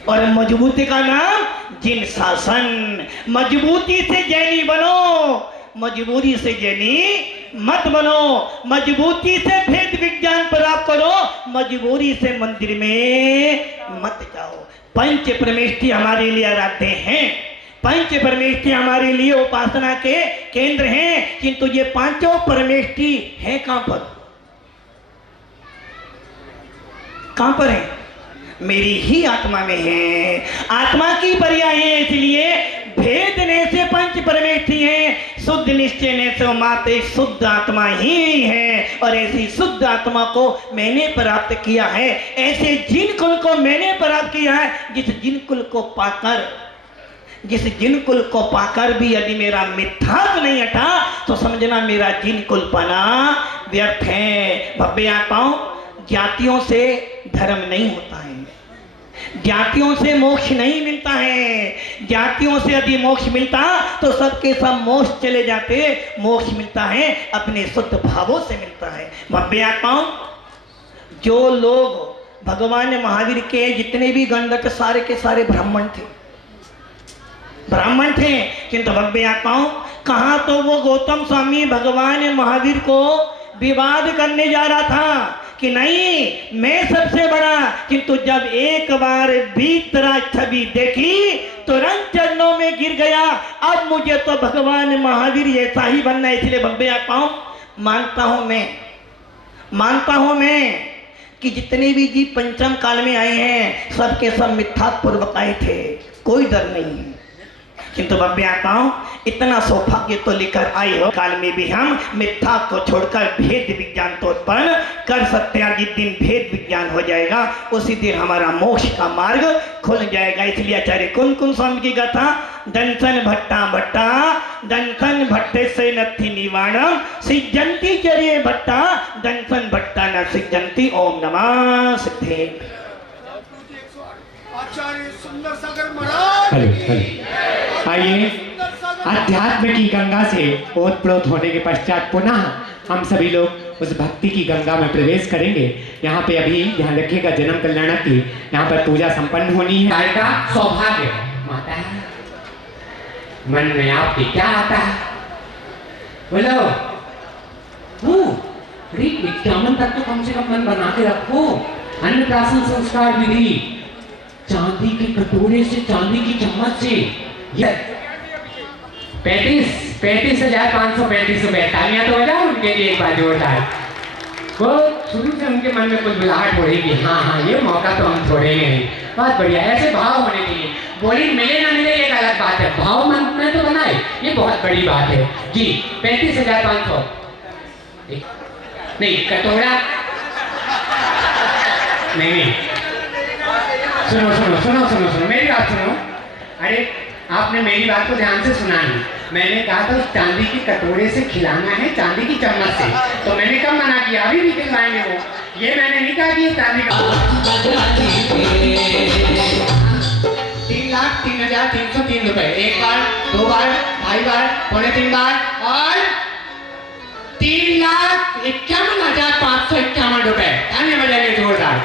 और मजबूती का नाम जिन शासन। मजबूती से जैनी बनो, मजबूरी से जैनी मत बनो। मजबूती से भेद विज्ञान प्राप्त करो, मजबूरी से मंदिर में मत जाओ। पंच परमेष्ठी हमारे लिए आराध्य हैं, पंच परमेष्ठी हमारे लिए उपासना के केंद्र हैं, किंतु ये पांचों परमेष्ठी हैं कहां पर, कहां पर है, मेरी ही आत्मा में है। आत्मा की पर्याय है, इसलिए भेदने से पंच परमेष्ठी हैं। शुद्ध निश्चय ने तो मात्र एक शुद्ध आत्मा ही है, और ऐसी शुद्ध आत्मा को मैंने प्राप्त किया है। ऐसे जिन कुल को मैंने प्राप्त किया है, जिस जिन कुल को पाकर भी यदि मेरा मिथ्यात्व नहीं हटा तो समझना मेरा जिन कुलपना व्यर्थ है। भव्य आत्माओं, जातियों से धर्म नहीं होता है, जातियों से मोक्ष नहीं मिलता है। जातियों से यदि मोक्ष मिलता तो सबके सब मोक्ष चले जाते। मोक्ष मिलता है अपने शुद्ध भावों से मिलता है। भव्य आत्माओं, जो लोग भगवान महावीर के जितने भी गणदत्त सारे के सारे ब्राह्मण थे, किंतु भव्य आत्माओं कहाँ तो वो गौतम स्वामी भगवान महावीर को विवाद करने जा रहा था कि नहीं मैं सबसे बड़ा, किंतु जब एक बार भीतरा छवि देखी तुरंत चरणों में गिर गया। अब मुझे तो भगवान महावीर ऐसा ही बनना है। इसलिए भव्य आत्माओं, मानता हूं मैं कि जितने भी जीव पंचम काल में आए हैं सबके सब मिथ्यात्वपूर्वक आए थे, कोई डर नहीं है। किंतु भव्य आत्माओं, इतना सौभाग्य तो लेकर आए हो, काल में भी हम मिथ्या को छोड़कर भेद विज्ञान तो उत्पन्न कर सकते हैं। जिस दिन भेद विज्ञान हो जाएगा उसी दिन हमारा मोक्ष का मार्ग खुल जाएगा। इसलिए आचार्य कुन स्वामी की गाथा, दंसन भट्टे से नथि निवारणम सिद्धंती चर्ये भट्टा दंसन भट्टा न सिद्धंती। ओम नमः सिद्धे। आचार्य सुंदर सागर महाराज, हेलो। आइए, अध्यात्म की गंगा से ओतप्रोत होने के पश्चात पुनः हम सभी लोग उस भक्ति की गंगा में प्रवेश करेंगे। यहाँ पे अभी ध्यान रखिएगा, जन्म कल्याणक की यहाँ पर पूजा संपन्न होनी है। गाय का सौभाग्य माता है, मन में आपके क्या आता है बोलो। इक्यावन तक तो कम से कम मन बना के रखो। अन्नप्राशन संस्कार विधि, चांदी के कटोरे से, चांदी की चम्मच से 35,535 रुपए। तालियां तो बजाओ उनके लिए एक बार जोरदार। वो शुरू से उनके मन में कुछ बुलाहट हो रही थी, हाँ ये मौका तो हम छोड़ेंगे नहीं। बहुत बढ़िया, ऐसे भाव होने चाहिए। बोली मिले ना मिले एक अलग बात है, भाव मन में तो बनाए, ये बहुत बड़ी बात है जी। 35,500 नहीं, कटोरा नहीं। सुनो मेरी बात सुनो। अरे आपने मेरी बात को ध्यान से सुना नहीं। मैंने कहा था उस चांदी की कटोरे से खिलाना है, चांदी की चम्मच से। तो मैंने कब मना किया? अभी भी खिलाएंगे वो। ये मैंने नहीं कहा कि ये चांदी का। 3,03,303 रुपए। एक बार, दो बार, ढाई बार, पौने 3 बार और 3,51,551 रुपए। अन्य बजाएंगे जोरदार।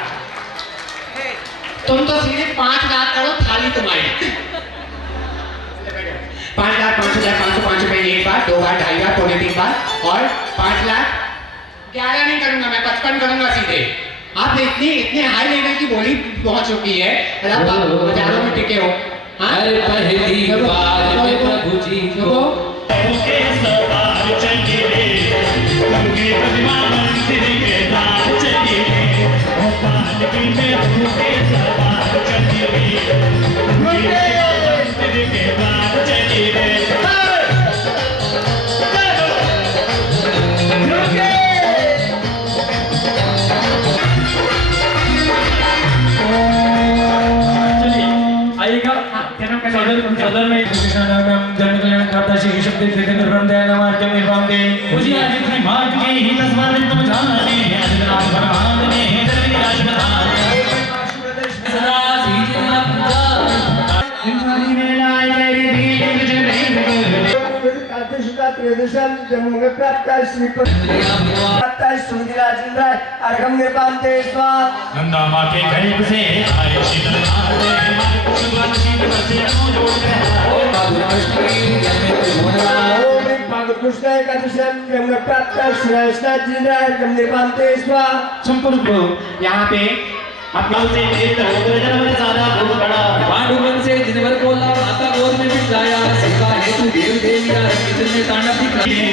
तुम तो सीधे 5 लाख करो, थाली तुम्हारी। 5,05,505 रुपए एक बार, 2 बार, 2.5 बार, पौने 3 बार और 5,11,000 नहीं करूंगा मैं, 55 करूंगा सीधे। आपने इतने हाई लेवल की बोली पहुंच चुकी है, आप हजारों में टिके हो। अरे पहली बार में प्रभु जी को सदर में जन कल्याण खाता श्री शब्द कृष्ण दया नमार्जम निर्वाण दे मुझे आज अपने मार्ग के ही तस्मार तुम जाने अजनाथ भगवान ने धर्म राज बनाए सदा सीजन अपना इंद्राणी ने लाए तेरे दीन तुझे नहीं काते सुदा त्रिदशम जन्म में प्राप्त श्री प्राप्त सुंदराजिंद्र अर्घम निर्वाण दे स्वा गंगा मां के गर्भ से आए शीतल नाथ भगवान शीतल से जोड़ संपूर्ण यहाँ पे पांडुवन से जिनवर को माता गोद में बिठाया, सेवा हेतु देव देविया किचन में तांडव दिखाए।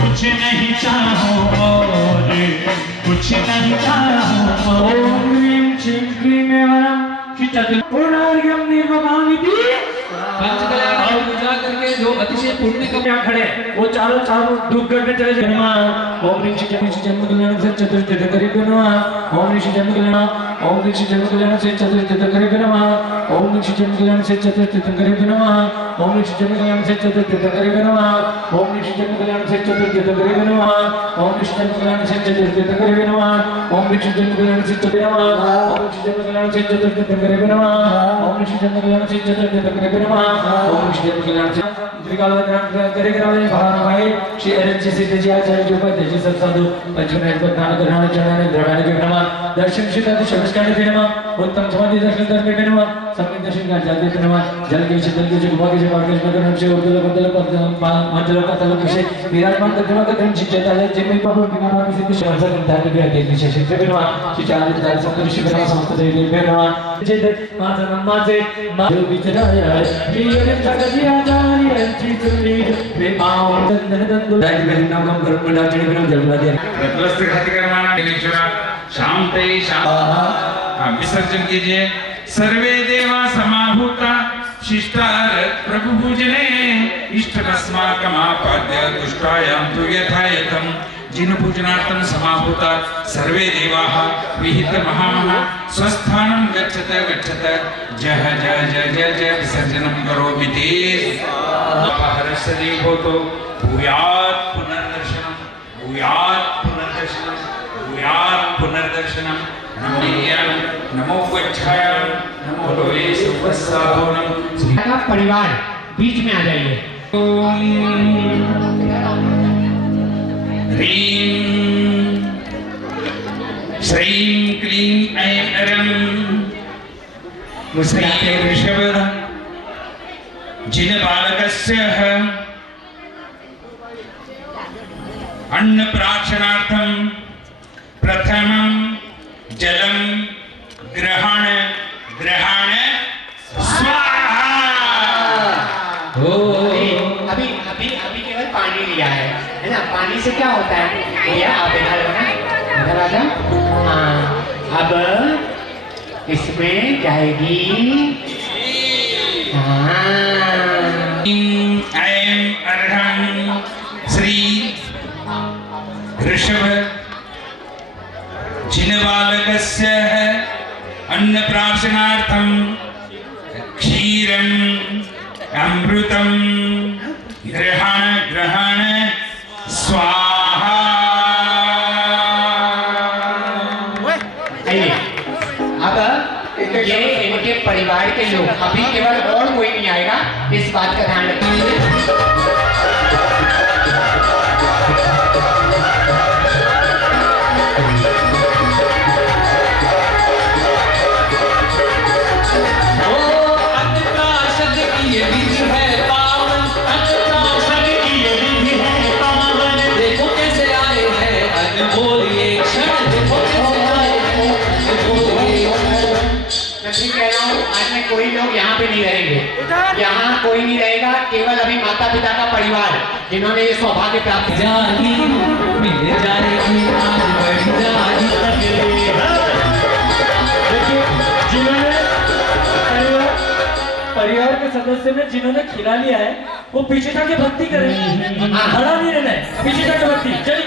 कुछ नहीं चाहो और कुछ नहीं चाहो। ओम ह्रीं श्रीं क्लीं वरम चित्तपूर्णार्घ्यं निर्वभामिति पंचकल्याण की पूजा करके जो अतिशय पुण्य का यहाँ खड़े हैं, वो चारों दुर्गढ़ में चले जाए। ओम ऋषि जन्म कल्याण से चतुर्थ करी नमः। ओम ऋषि जन्म कल्याण, ओम ऋषि जन्म कल्याण से चतुर्थ करी नमः। ओम ऋषि जन्म कल्याण से चतुर्थ करी नमः। ओम ऋषि जन्म कल्याण से चतुर्थ करी नमः। ओम ऋषि जन्म कल्याण से चतुर्थ करी नमः। ओम ऋषि जन्म कल्याण से चतुर्थ करी नमः। ओम ऋषि जन्म कल्याण से चतुर्थ नमः। ओम ऋषि जन्म कल्याण से चतुर्थ करी नमः। ओम ऋषि जन्म कल्याण से चतुर्थ करी नमः। ओम ऋषि जन्म कल्याण से करे भाई श्री अरज जी सिद्ध जी आचार्य जी उपाध्याय जी सब साधु पंचमनाथ प्रधान ग्रहण चरण ग्रहण के नमः। दर्शन शिकायत शब्दस्कांड के नमः। उत्तम समाधि दर्शन धर्म के नमः। सम्यक दर्शन का जाते के नमः। जल के शीतल के जो भगवान के बाग के नमः से उर्दल मंडल का तल के विराजमान प्रतिमा का धर्म चित्ता है जिनमें पापों के नाम की सिद्धि शासन करता है के देव विशेष के नमः। श्री चार्य दास संत ऋषि के नमः। समस्त देव के नमः। जय जय माता नमः से जो विचराय श्री अरज जी आचार्य श्री सुंदरी वे पाओ दंदन दंदन दाई में नाम करो बड़ा चढ़ बिना जलवा दे रत्नस्थ घाती करवाना ईश्वरा शांति शांति विसर्जन कीजिए। सर्वे देवा समाभूता शिष्टार प्रभु पूजने इष्टकस्माकमापाद्य तुष्टायां तु यथायथं जिन पूजनार्थं समाभूता सर्वे देवाः विहित महामहा स्वस्थानं गच्छत गच्छत जय जय जय जय जय विसर्जनं करोमि ते अपहरस्य भूतो भूयात् पुनर्दर्शनं भूयात् पुनर्दर्शनं भूयात् पुनर्दर्शनं नमो गच्छाय नमो लोके सुप्रसादोनं। का परिवार बीच में आ जाइए। ह्रीं श्रीं क्लीं ऐं ऐरं श्रीं ऋषभ जिन बालकस्य अन्नप्राशनार्थं प्रथमं जलं ग्रहण ग्रहण स्वाहा। अभी अभी अभी केवल पानी लिया है ना। पानी से क्या होता है भैया, आप इधर आ जाओ। हाँ, अब इसमें जाएगी ऐं अर्हं श्री ऋषभ जिनबालकस्य अन्नप्राशनार्थं क्षीरम् अमृतं ग्रहण ग्रहण स्वाहा। अब ये इनके परिवार के लोग, अभी केवल और कोई नहीं आएगा, इस बात का ध्यान रखिए। कोई लोग यहाँ पे नहीं रहेंगे, यहाँ कोई नहीं रहेगा, केवल अभी माता पिता का परिवार जिन्होंने ये सौभाग्य प्राप्त किया। परिवार के सदस्य में जिन्होंने खिला लिया है वो पीछे जाके भक्ति करें, खड़ा नहीं रहना है, पीछे जाके भक्ति। चलिए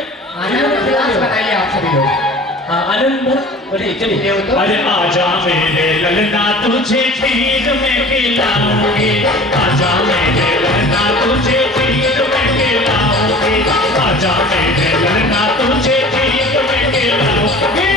बताइए आप सभी लोग। आनंद बोलिए, चलिए। अरे आजा मेरे ललना तुझे खीर में खिलाऊंगी, आजा मेरे ललना तुझे खीर में खिलाऊंगी, आजा मेरे ललना तुझे खीर में खिलाऊंगी।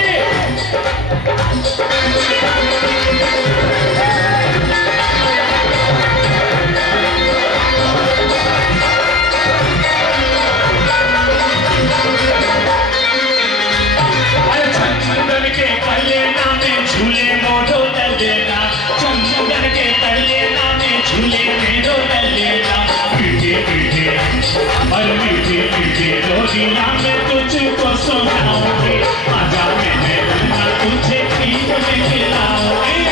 चंदन के तलेना में झूले मोरो डलेना, चंदन के तलेना में झूले मेरो डलेना, पीछे पीछे और पीछे पीछे रोजीना में तुझको सुनाऊंगी, आजा मेरे ललना तुझे खीर में खिलाऊंगी।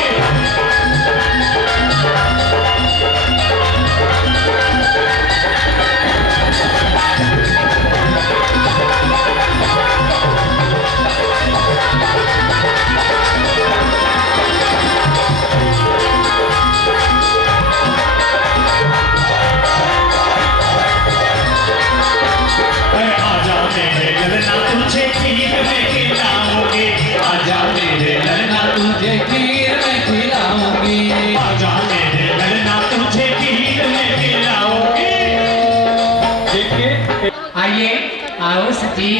आइए आओ सची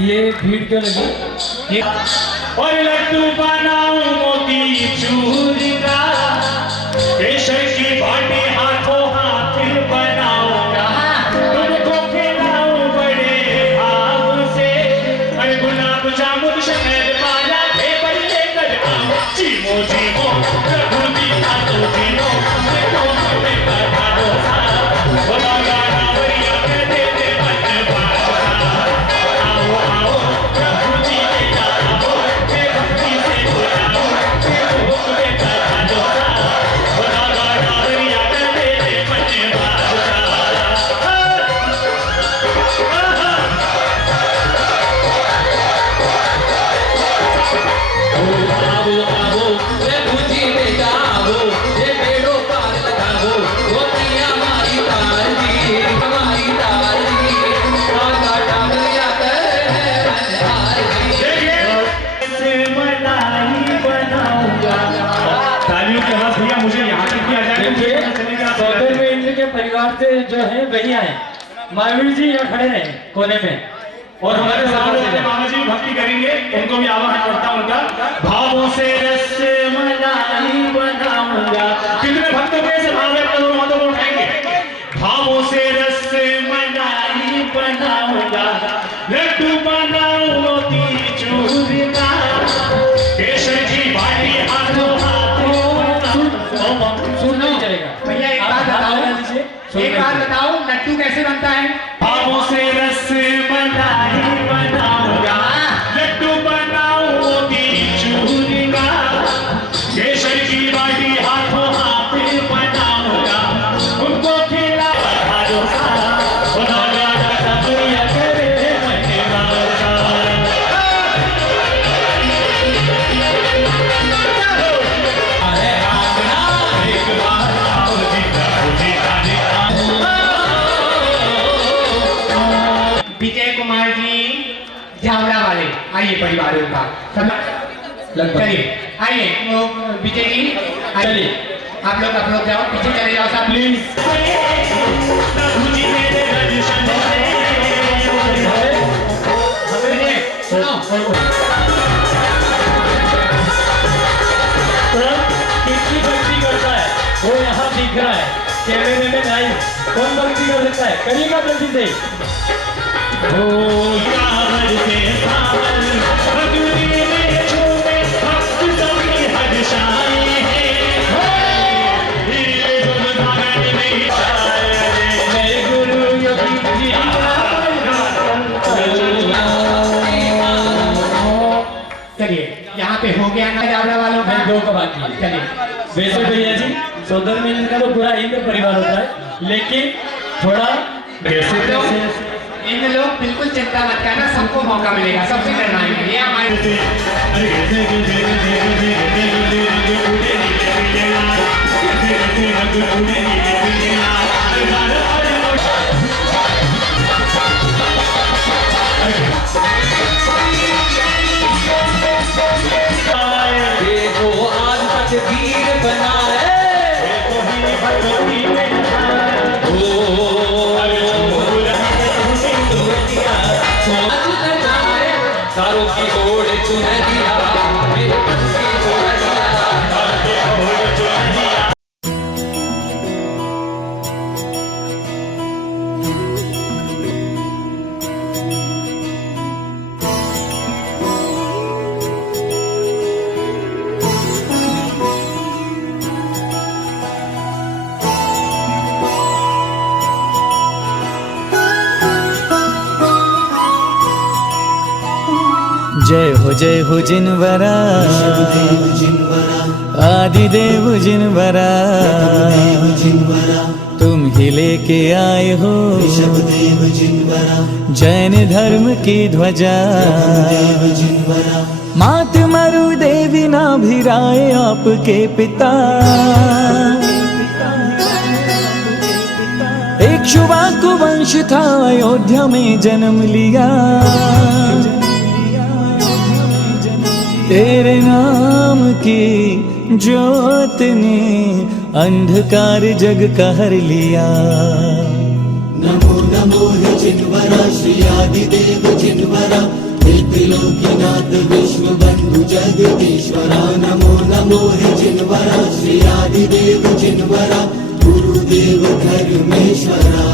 ये भीड़ क्यों लगी? और लड्डू बनाओ मोती चूर का, केसर की बाटी हाथों हाथ बनाऊंगा, तुमको खिलाऊं बड़े भाव से, अरे गुलाब जामुन शहर वाला ढेबर लेकर आओ, जीमो जीमो प्रभु जी का तो जीनो, तो हमें बता दो सा, बोला रावरिया के दे दे मन बासा, आओ आओ प्रभु जी के आओ, हे भक्ति से बुलाओ, हे भोग में बता दो सा, बोला रावरिया के दे दे मन बासा। तालियों की आवाज भैया मुझे यहाँ तक किया जाए। सौदेव इंद्र के परिवार से जो है वही आए। महावीर जी यहाँ खड़े हैं कोने में और हमारे सामने अपने मामा जी भक्ति करेंगे, उनको भी आवाहन करता हूँ उनका। भावों से रस मलाई बनाऊंगा, कितने भक्त से भाव है तो हाथों को उठाएंगे। भावों से रस मलाई बनाऊंगा, लड्डू बनाऊं मोती चूर का, केसर की बाटी हाथों सुनना ही चलेगा। भैया एक बात बताओ लड्डू कैसे बनता है? भावों से रस मलाई बनाऊंगा, लड्डू बनाऊं मोती चूर का, केसर की बाटी हाथों हाथ बनाऊंगा, उनको खिला बधारो सा, बना गाना तबरिया करे मन बासा। अरे आगना एक बार आओ जीता जीता जीता। विजय कुमार जी झावड़ा वाले आइए परिवारों का चलिए आइए वो विजय जी चलिए। आप लोग जाओ पीछे चले जाओ सब प्लीज सुनो कितनी भक्ति करता है वो यहाँ दिख रहा है कैमरे में लाइव। कौन भक्ति कर सकता है? करिएगा जल्दी से। ओ यार के सावन भक्ति में झूमे भक्त सभी हर्षाए हैं, हीरे जो सावन में छाए मेरे गुरु योगी जी चलिए यहाँ पे हो गया ना झावड़ा वालों का दो का बात की। चलिए वैसे भैया जी सौदर में इनका तो पूरा इंद्र परिवार होता है, लेकिन थोड़ा कैसे कैसे इन लोग बिल्कुल चिंता मत करना, सबको मौका मिलेगा, सबसे करवाएंगे ये हमारे देखो आज तक वीर बना है सारों की ओर चुन दिया मेरे मन की ओर दिया। हो जिनवरा, आदिदेव जिनवरा, तुम ही लेके आए हो जैन धर्म की ध्वजा। मात मरु देवी नाभिराए आपके पिता, इक्ष्वाकु वंश था अयोध्या में जन्म लिया। तेरे नाम की ज्योत ने अंधकार जग का हर लिया। नमो नमो हे जिनवरा, श्री आदिदेव जिनवरा, हे त्रिलोकीनाथ विश्व बंधु जगदीश्वरा। नमो नमो हे जिनवरा, श्री आदिदेव जिनवरा, गुरुदेव धर्मेश्वरा।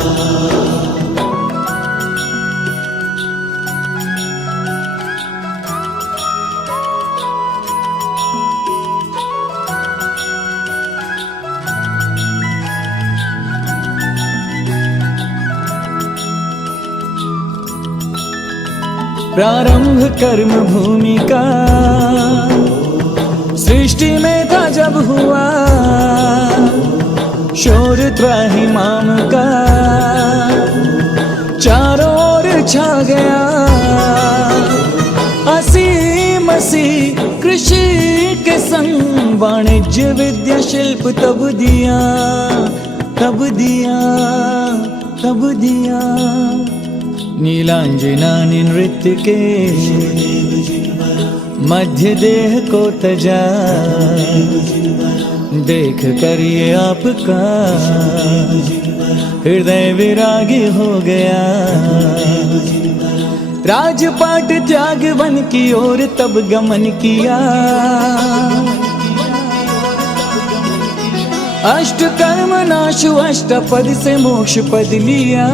प्रारंभ कर्म भूमि का सृष्टि में था जब हुआ, शोर त्राहिमाम का चारों ओर छा गया। असीम सी कृषि के संग वाणिज्य विद्या शिल्प तब दिया, तब दिया, तब दिया। नीलांजना ने नृत्य के मध्य देह को तजा, देख कर ये आपका हृदय विरागी हो गया। राजपाट त्याग वन की ओर तब गमन किया, अष्ट कर्म नाशु अष्टपद से मोक्ष पद लिया।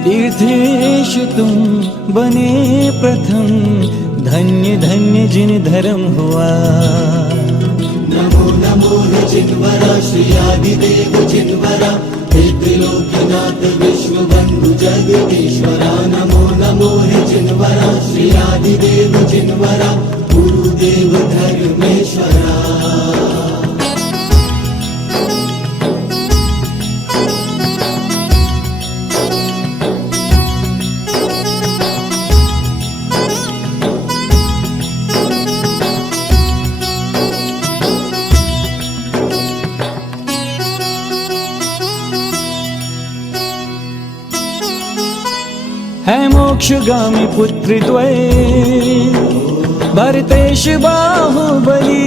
तीर्थेश तुम बने प्रथम, धन्य धन्य जिन धर्म हुआ। नमो नमो हे जिनवरा, श्री आदिदेव जिनवरा, हे त्रिलोकीनाथ विश्व बंधु जगदीश्वरा। नमो नमो हे जिनवरा, श्री आदिदेव जिनवरा, गुरुदेव धर्मेश्वरा। है मोक्षगामी पुत्र द्वय, भरतेश बाहुबली,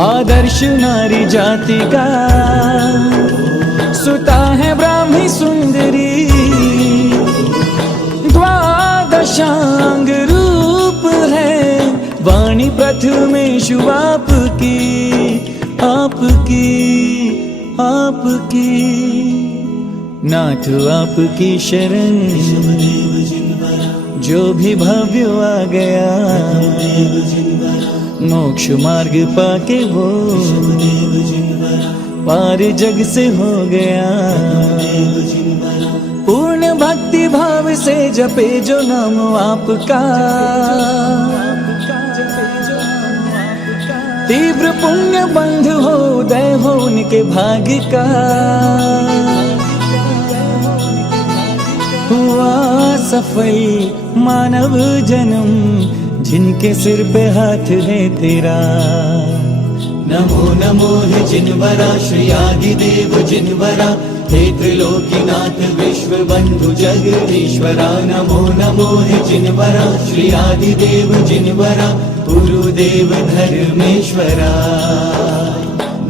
आदर्श नारी जाति का सुता है ब्राह्मी सुंदरी। द्वादशांग रूप है वाणी प्रथमेशु आपकी, आपकी, आपकी। नाथ आपकी शरण जो भी भव्य आ गया, मोक्ष मार्ग पाके वो पार जग से हो गया। पूर्ण भक्ति भाव से जपे जो नाम आपका, तीव्र पुण्य बंध हो उदय हो उनके भाग्य का। हुआ सफल मानव जन्म जिनके सिर पे हाथ है तेरा। नमो नमो हे जिनवरा, श्री आदिदेव जिनवरा, हे त्रिलोकीनाथ विश्व बंधु जगदीश्वरा। नमो नमो हे जिनवरा, श्री आदिदेव जिनवरा, गुरुदेव धर्मेश्वरा।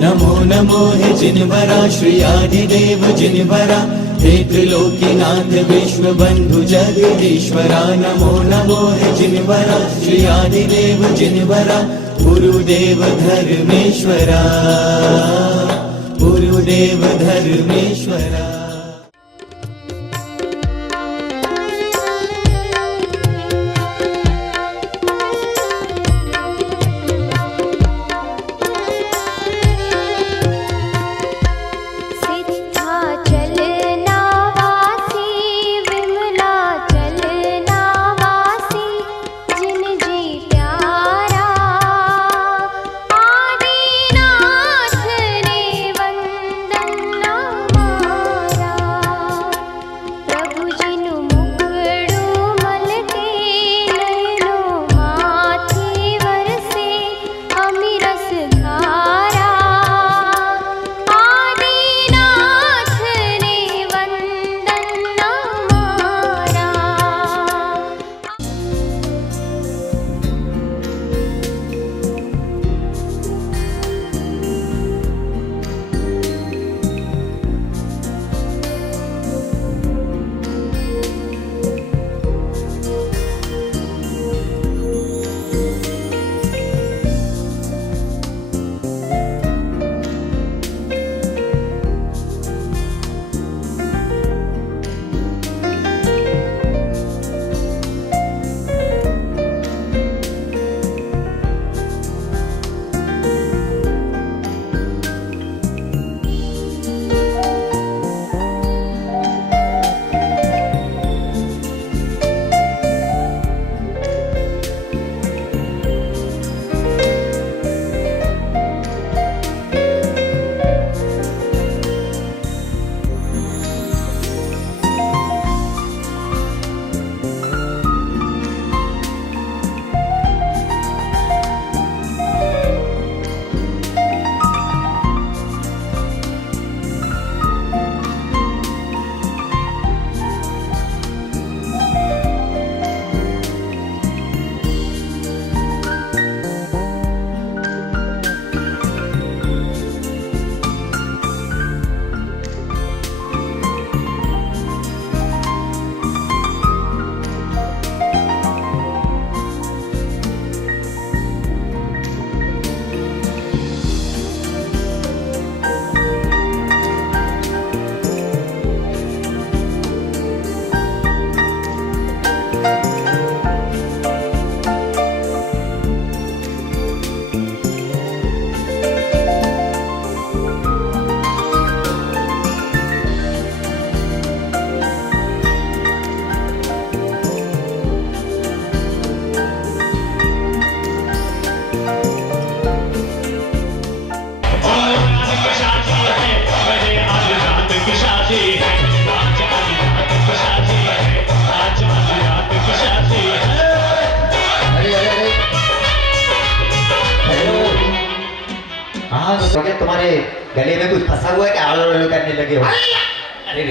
नमो नमो हे जिनवरा, श्री आदिदेव जिनवरा, हे त्रिलोकीनाथ विश्व बंधु जगदीश्वरा। नमो नमो हे जिनवरा, श्री आदिदेव जिनवरा, गुरुदेव धर्मेश्वरा, गुरुदेव धर्मेश्वरा। सिद्धाचल नावासी विमला हो गया, तुम्हारे गले में कुछ फंसा हुआ है क्या? आलू करने लगे हो? अरे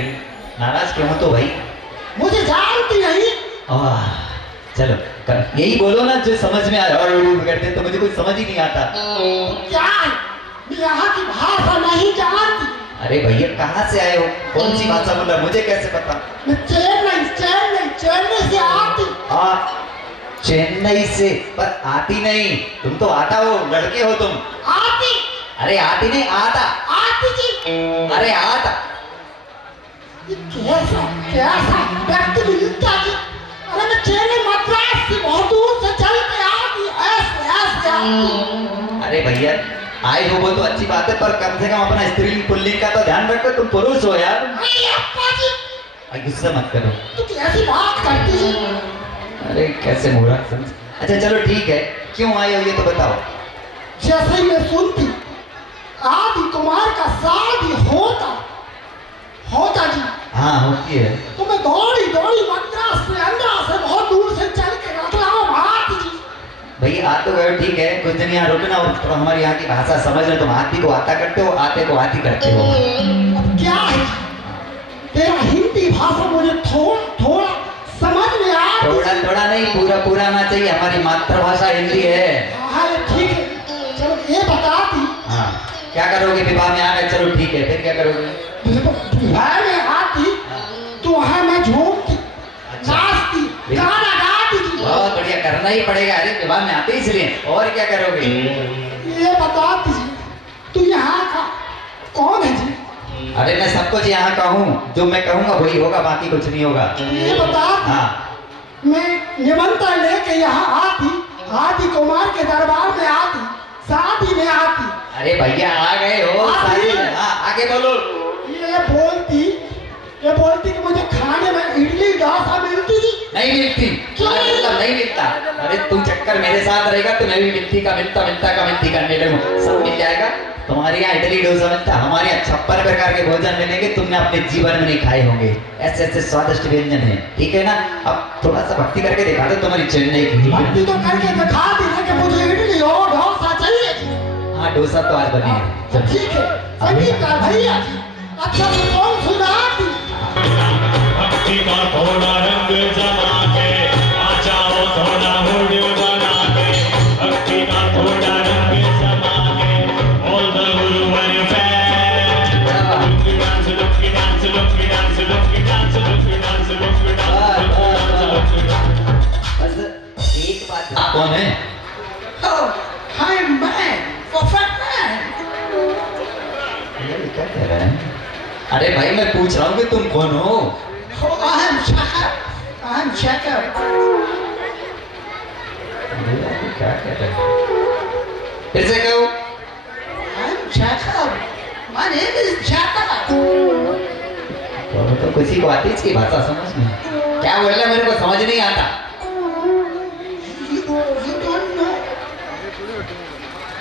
नाराज क्यों हो तो भाई? मुझे जानती नहीं। चलो यही बोलो ना जो समझ में आया। और करते तो मुझे कुछ समझ ही नहीं आता। क्या मैं यहाँ की भाषा नहीं जानती? अरे भैया कहाँ से आए हो? कौन सी भाषा बोल रहा मुझे कैसे पता? मैं चेन्नई से आती। चेन्नई से? पर आती नहीं, तुम तो आता हो, लड़के हो तुम। आती? अरे आती नहीं, आता। आती जी। अरे आता। कैसा व्यक्ति मिलता जी? अरे मैं चेन्नई मद्रास से बहुत दूर से चल के आती, ऐसे आती। अरे भैया आए हो वो तो अच्छी बात है, पर कम से कम अपना स्त्रीलिंग पुल्लिंग का तो ध्यान रखो, तुम पुरुष हो यार। गुस्सा मत करो। तू कैसी बात करती है? अरे कैसे मूर्ख समझ। अच्छा चलो ठीक है, क्यों आए हो ये तो बताओ। जैसे ही मैं सुनती आदि कुमार का शादी होता जी। हाँ होती है। तो मैं दौड़ी मद्रास से अंदर से बहुत दूर से चल के रतलाम आती जी। भैया आ तो गए ठीक है, कुछ दिन यहाँ रुकना और तो हमारी यहाँ की भाषा समझ लो। तुम आती को आता करते हो, आते को आती करते हो। अब क्या है तेरा हिंदी भाषा मुझे थोड़ा समझ में आ। थोड़ा नहीं, पूरा आना चाहिए। हमारी मातृभाषा हिंदी है। हाँ ठीक है, चलो ये बताती। हाँ क्या करोगे? विवाह में आ गए, चलो ठीक है, फिर क्या करोगे? विवाह में आती तो वहाँ मैं झूमती, नाचती, गाना गाती थी। बहुत बढ़िया, करना ही पड़ेगा। अरे विवाह में आते इसलिए, और क्या करोगे? ये बताती जी, तू यहाँ का कौन है जी? अरे मैं सब कुछ यहाँ का हूँ, जो मैं कहूँगा वही होगा, बाकी कुछ नहीं होगा। ये बता। हाँ मैं निमंत्रण लेके यहाँ आदि कुमार के दरबार में आती, शादी में आती। अरे भैया आ गए हो शादी में? हाँ आगे बोलो। ये बोलती कि मुझे खाने में इडली डोसा मिलती थी। नहीं मिलती। क्यों? मतलब नहीं मिलता। अरे तू चक्कर मेरे साथ रहेगा तो मैं भी मिलती का करने लगूं। सब मिल जाएगा। तुम्हारे यहाँ इडली डोसा मिलता, हमारे यहाँ 56 प्रकार के भोजन मिलेंगे, तुमने अपने जीवन में नहीं खाए होंगे। ऐसे स्वादिष्ट व्यंजन है, ठीक है ना? अब थोड़ा सा भक्ति करके दिखा दो तुम्हारी चेन्नई की। भक्ति तो करके दिखा दी कि मुझे इडली और डोसा चाहिए। हाँ डोसा तो आज बनी है। ठीक है, संगीत का भैया अच्छा तो कौन सुनाती? भक्ति का थोड़ा रंग जमा के आ जाओ, थोड़ा हुडियो बना के। भक्ति का थोड़ा रंग जमा के all the women you fan. Look me dance, look me dance, look me dance, look me dance, look me dance, look me dance. बस एक बात। आप कौन है? हाय मैन, परफेक्ट मैन। ये क्या कह रहा है? अरे भाई मैं पूछ रहा हूँ कि तुम कौन हो? I'm Shaka. क्या कह रहे हैं? फिर से कहो। I'm Shaka. My name is Shaka. तो किसी को आती इसकी भाषा समझ में? क्या बोल रहा मेरे को समझ नहीं आता। You don't know.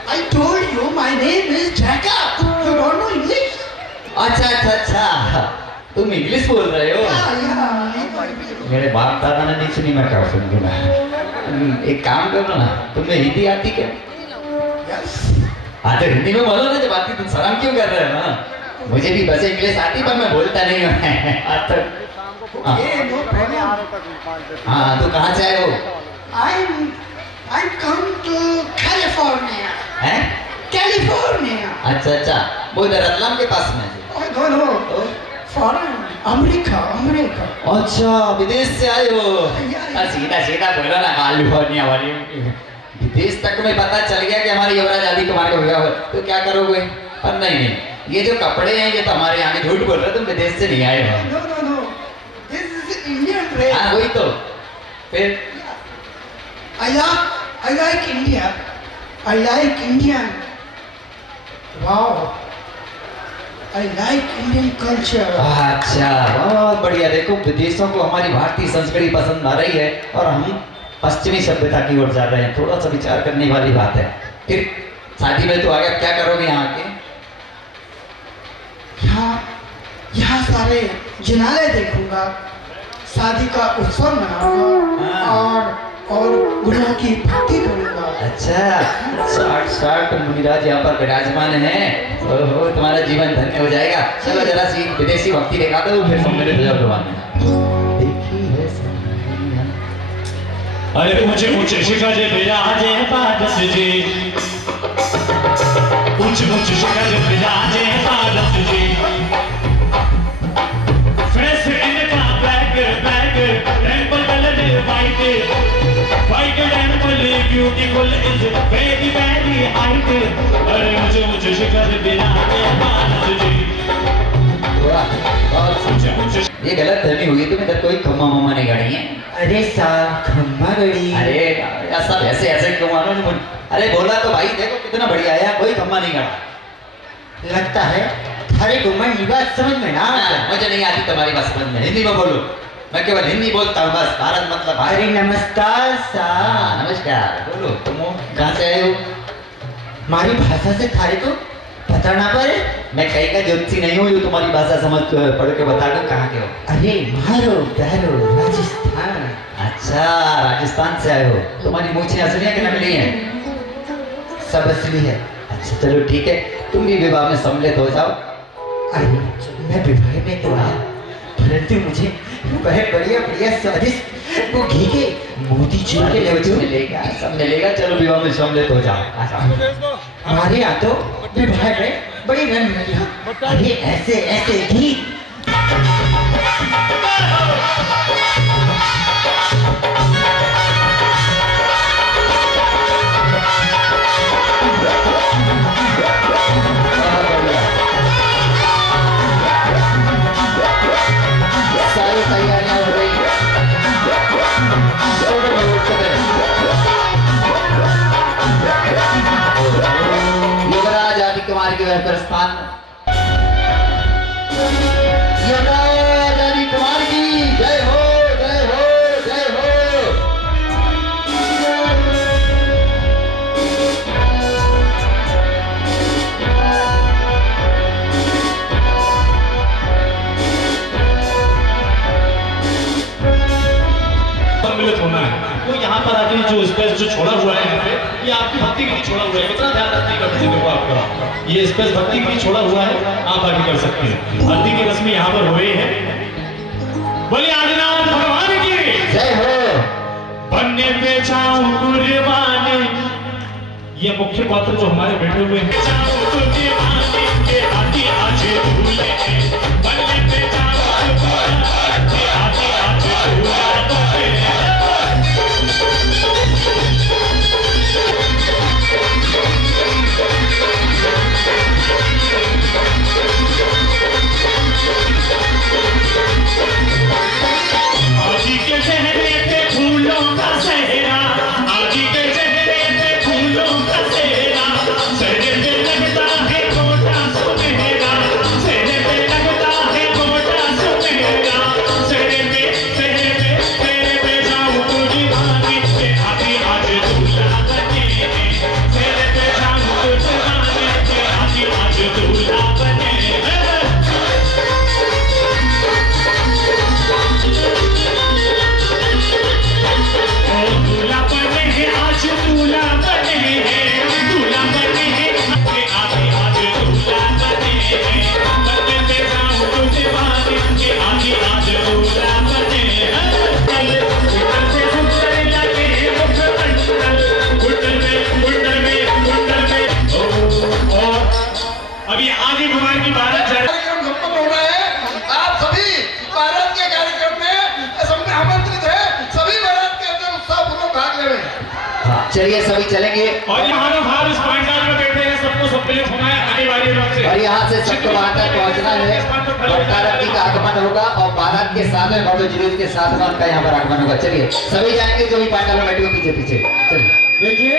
I told you my name is Shaka. You don't know English? अच्छा तुम इंग्लिश बोल रहे हो? मेरे बाप दादा ने नहीं सुनी, मैं क्या सुनूंगा? एक काम करो ना, तुम्हें हिंदी आती क्या? हाँ तो हिंदी में बोलो ना, जब आती तुम शर्म क्यों कर रहे हो? ना मुझे भी बस इंग्लिश आती पर मैं बोलता नहीं हूँ। हाँ तो कहाँ से आए हो? I come to California. हैं? California. अच्छा वो इधर रतलाम के पास में? No. Foreign. अमेरिका। अच्छा विदेश से आए हो? सीधा बोलो ना, कैलिफोर्निया वाली। विदेश तक में पता चल गया कि हमारे युवराज आदि कुमार का विवाह हो, तो क्या करोगे? पर नहीं, ये जो कपड़े हैं ये तो हमारे यहाँ के। झूठ बोल रहे हो, तुम विदेश से नहीं आए हो। No. This is Indian dress. हाँ वही तो। फिर I like India. I like Indian. Wow. I like Indian culture. अच्छा बहुत बढ़िया। देखो विदेशों को हमारी भारतीय संस्कृति पसंद आ रही है और हम पश्चिमी सभ्यता की ओर जा रहे हैं। थोड़ा सा विचार करने वाली बात है। फिर शादी में तो आ गया, क्या करोगे यहाँ के? यहाँ सारे जिनाले देखूंगा, शादी का उत्सव मनाऊंगा और गुरुओं की भक्ति करूंगा। अच्छा, 60 मुनिराज यहाँ पर विराजमान हैं। ओहो, तुम्हारा जीवन धन्य हो जाएगा। चलो जरा सी विदेशी भक्ति दिखा दो, फिर सम्मिलित हो जाओ भगवान में। देखी है सनैया। अरे ऊंचे ऊंचे शिखर विराजे पारस जी, ऊंचे ऊंचे शिखर विराजे पारस जी। फ्रेश इनका black temple colour white temple beautiful is very very height. अरे ऊंचे ऊंचे शिखर विराजे पारस जी। वाह, बहुत ऊंचे ऊंचे। ये गलत फहमी हुई, तुम इधर कोई खम्मा मम्मा नहीं गाड़ी है। अरे साहब खम्बा गड़ी। अरे ऐसा ऐसे क्यों मानो तुम? अरे बोला तो भाई, देखो कितना बढ़िया है, कोई खम्मा नहीं गाड़ा। लगता है थारे घुमन की बात समझ में ना मुझे नहीं आती तुम्हारी बात समझ में, हिंदी में बोलो। मैं केवल हिंदी बोलता हूँ बस, भारत मतलब भारत। अरे नमस्कार साहब। नमस्कार। बोलो, तुम कहाँ से आए हो? हमारी भाषा से थारे को पता ना पड़े? मैं कहीं का ज्योतिषी नहीं हूँ जो तुम्हारी भाषा समझ पढ़ के बता दूँ कहाँ के हो। अरे मारो प्यारो राजस्थान। अच्छा, राजस्थान से आए हो। तुम्हारी मूछें असली है कि नकली है? सब असली है। अच्छा चलो ठीक है, तुम भी विवाह में सम्मिलित हो जाओ। अरे मैं विवाह में तो आया, परंतु मुझे वह बढ़िया बढ़िया स्वादिष्ट वो घी के मोती चूर के लड्डू मिलेगा, सब मिलेगा। चलो विवाह में सम्मिलित हो जाओ। हमारे यहाँ तो विवाह में बड़ी रंगमलिया, अरे ऐसे ऐसे घी। सारी तैयारियां हो गई। युवराज आदित्य कुमार के वह प्रस्थान। युवराज आदित्य कुमार की जय हो, जय हो, जय हो। सम्मिलित होना है तो यहाँ पर आके जो स्पेस जो छोड़ा हुआ है यहाँ पे, ये आपकी भक्ति के लिए छोड़ा हुआ है। कितना ध्यान रखने का चीजों को आपका, ये स्पेस भक्ति के लिए छोड़ा हुआ है, आप आगे कर सकते हैं। हल्दी की रस्में यहाँ पर हो रही है। बोलिए आदिनाथ भगवान की जय हो। बनने पे जाऊं कुर्बानी, ये मुख्य पात्र जो हमारे बैठे हुए हैं। जाऊं कुर्बानी के आदि आज भूले, बनने पे जाऊं कुर्बानी के आदि आज भूले। आजी के चेहरे पे फूलों का सेहरा, आजी के चेहरे पे फूलों का सेहरा, सेहरे पे लगता है गोटा सुनहरा, सेहरे पे लगता है गोटा सुनहरा, सेहरे पे जाऊं कुर्बानी के आदि आज दूल्हा बने, सेहरे पे जाऊं कुर्बानी के आदि आज दूल्हा बने। दूल्हा बने हैं आज, दूल्हा बने हैं, दूल्हा बने हैं के आगे आज दूल्हा बने हैं, बनने पे जाऊं कुर्बानी के आगे आज दूल्हा बने हैं। कुंडल से सुंदर लगे कुंडल में और अभी आगे भगवान की बारात जा रही है। कार्यक्रम संपन्न हो रहा है। आप सभी बारात के कार्यक्रम में आमंत्रित है। सभी बारात के अंदर उत्साहपूर्वक भाग ले रहे हैं। हाँ, चलिए सभी चलेंगे। और महानुभाव भाव इस पंडाल में बैठे हैं, सबको सम्मिलित होना है आने वाली बात से। और यहाँ से सबको वहाँ तक पहुँचना है। और बाराती का आगमन होगा और बारात के साथ में बड़ो जुलूस के साथ में उनका यहाँ पर आगमन होगा। चलिए सभी जाएंगे, जो भी पंडाल में बैठे हो पीछे पीछे चलिए। देखिए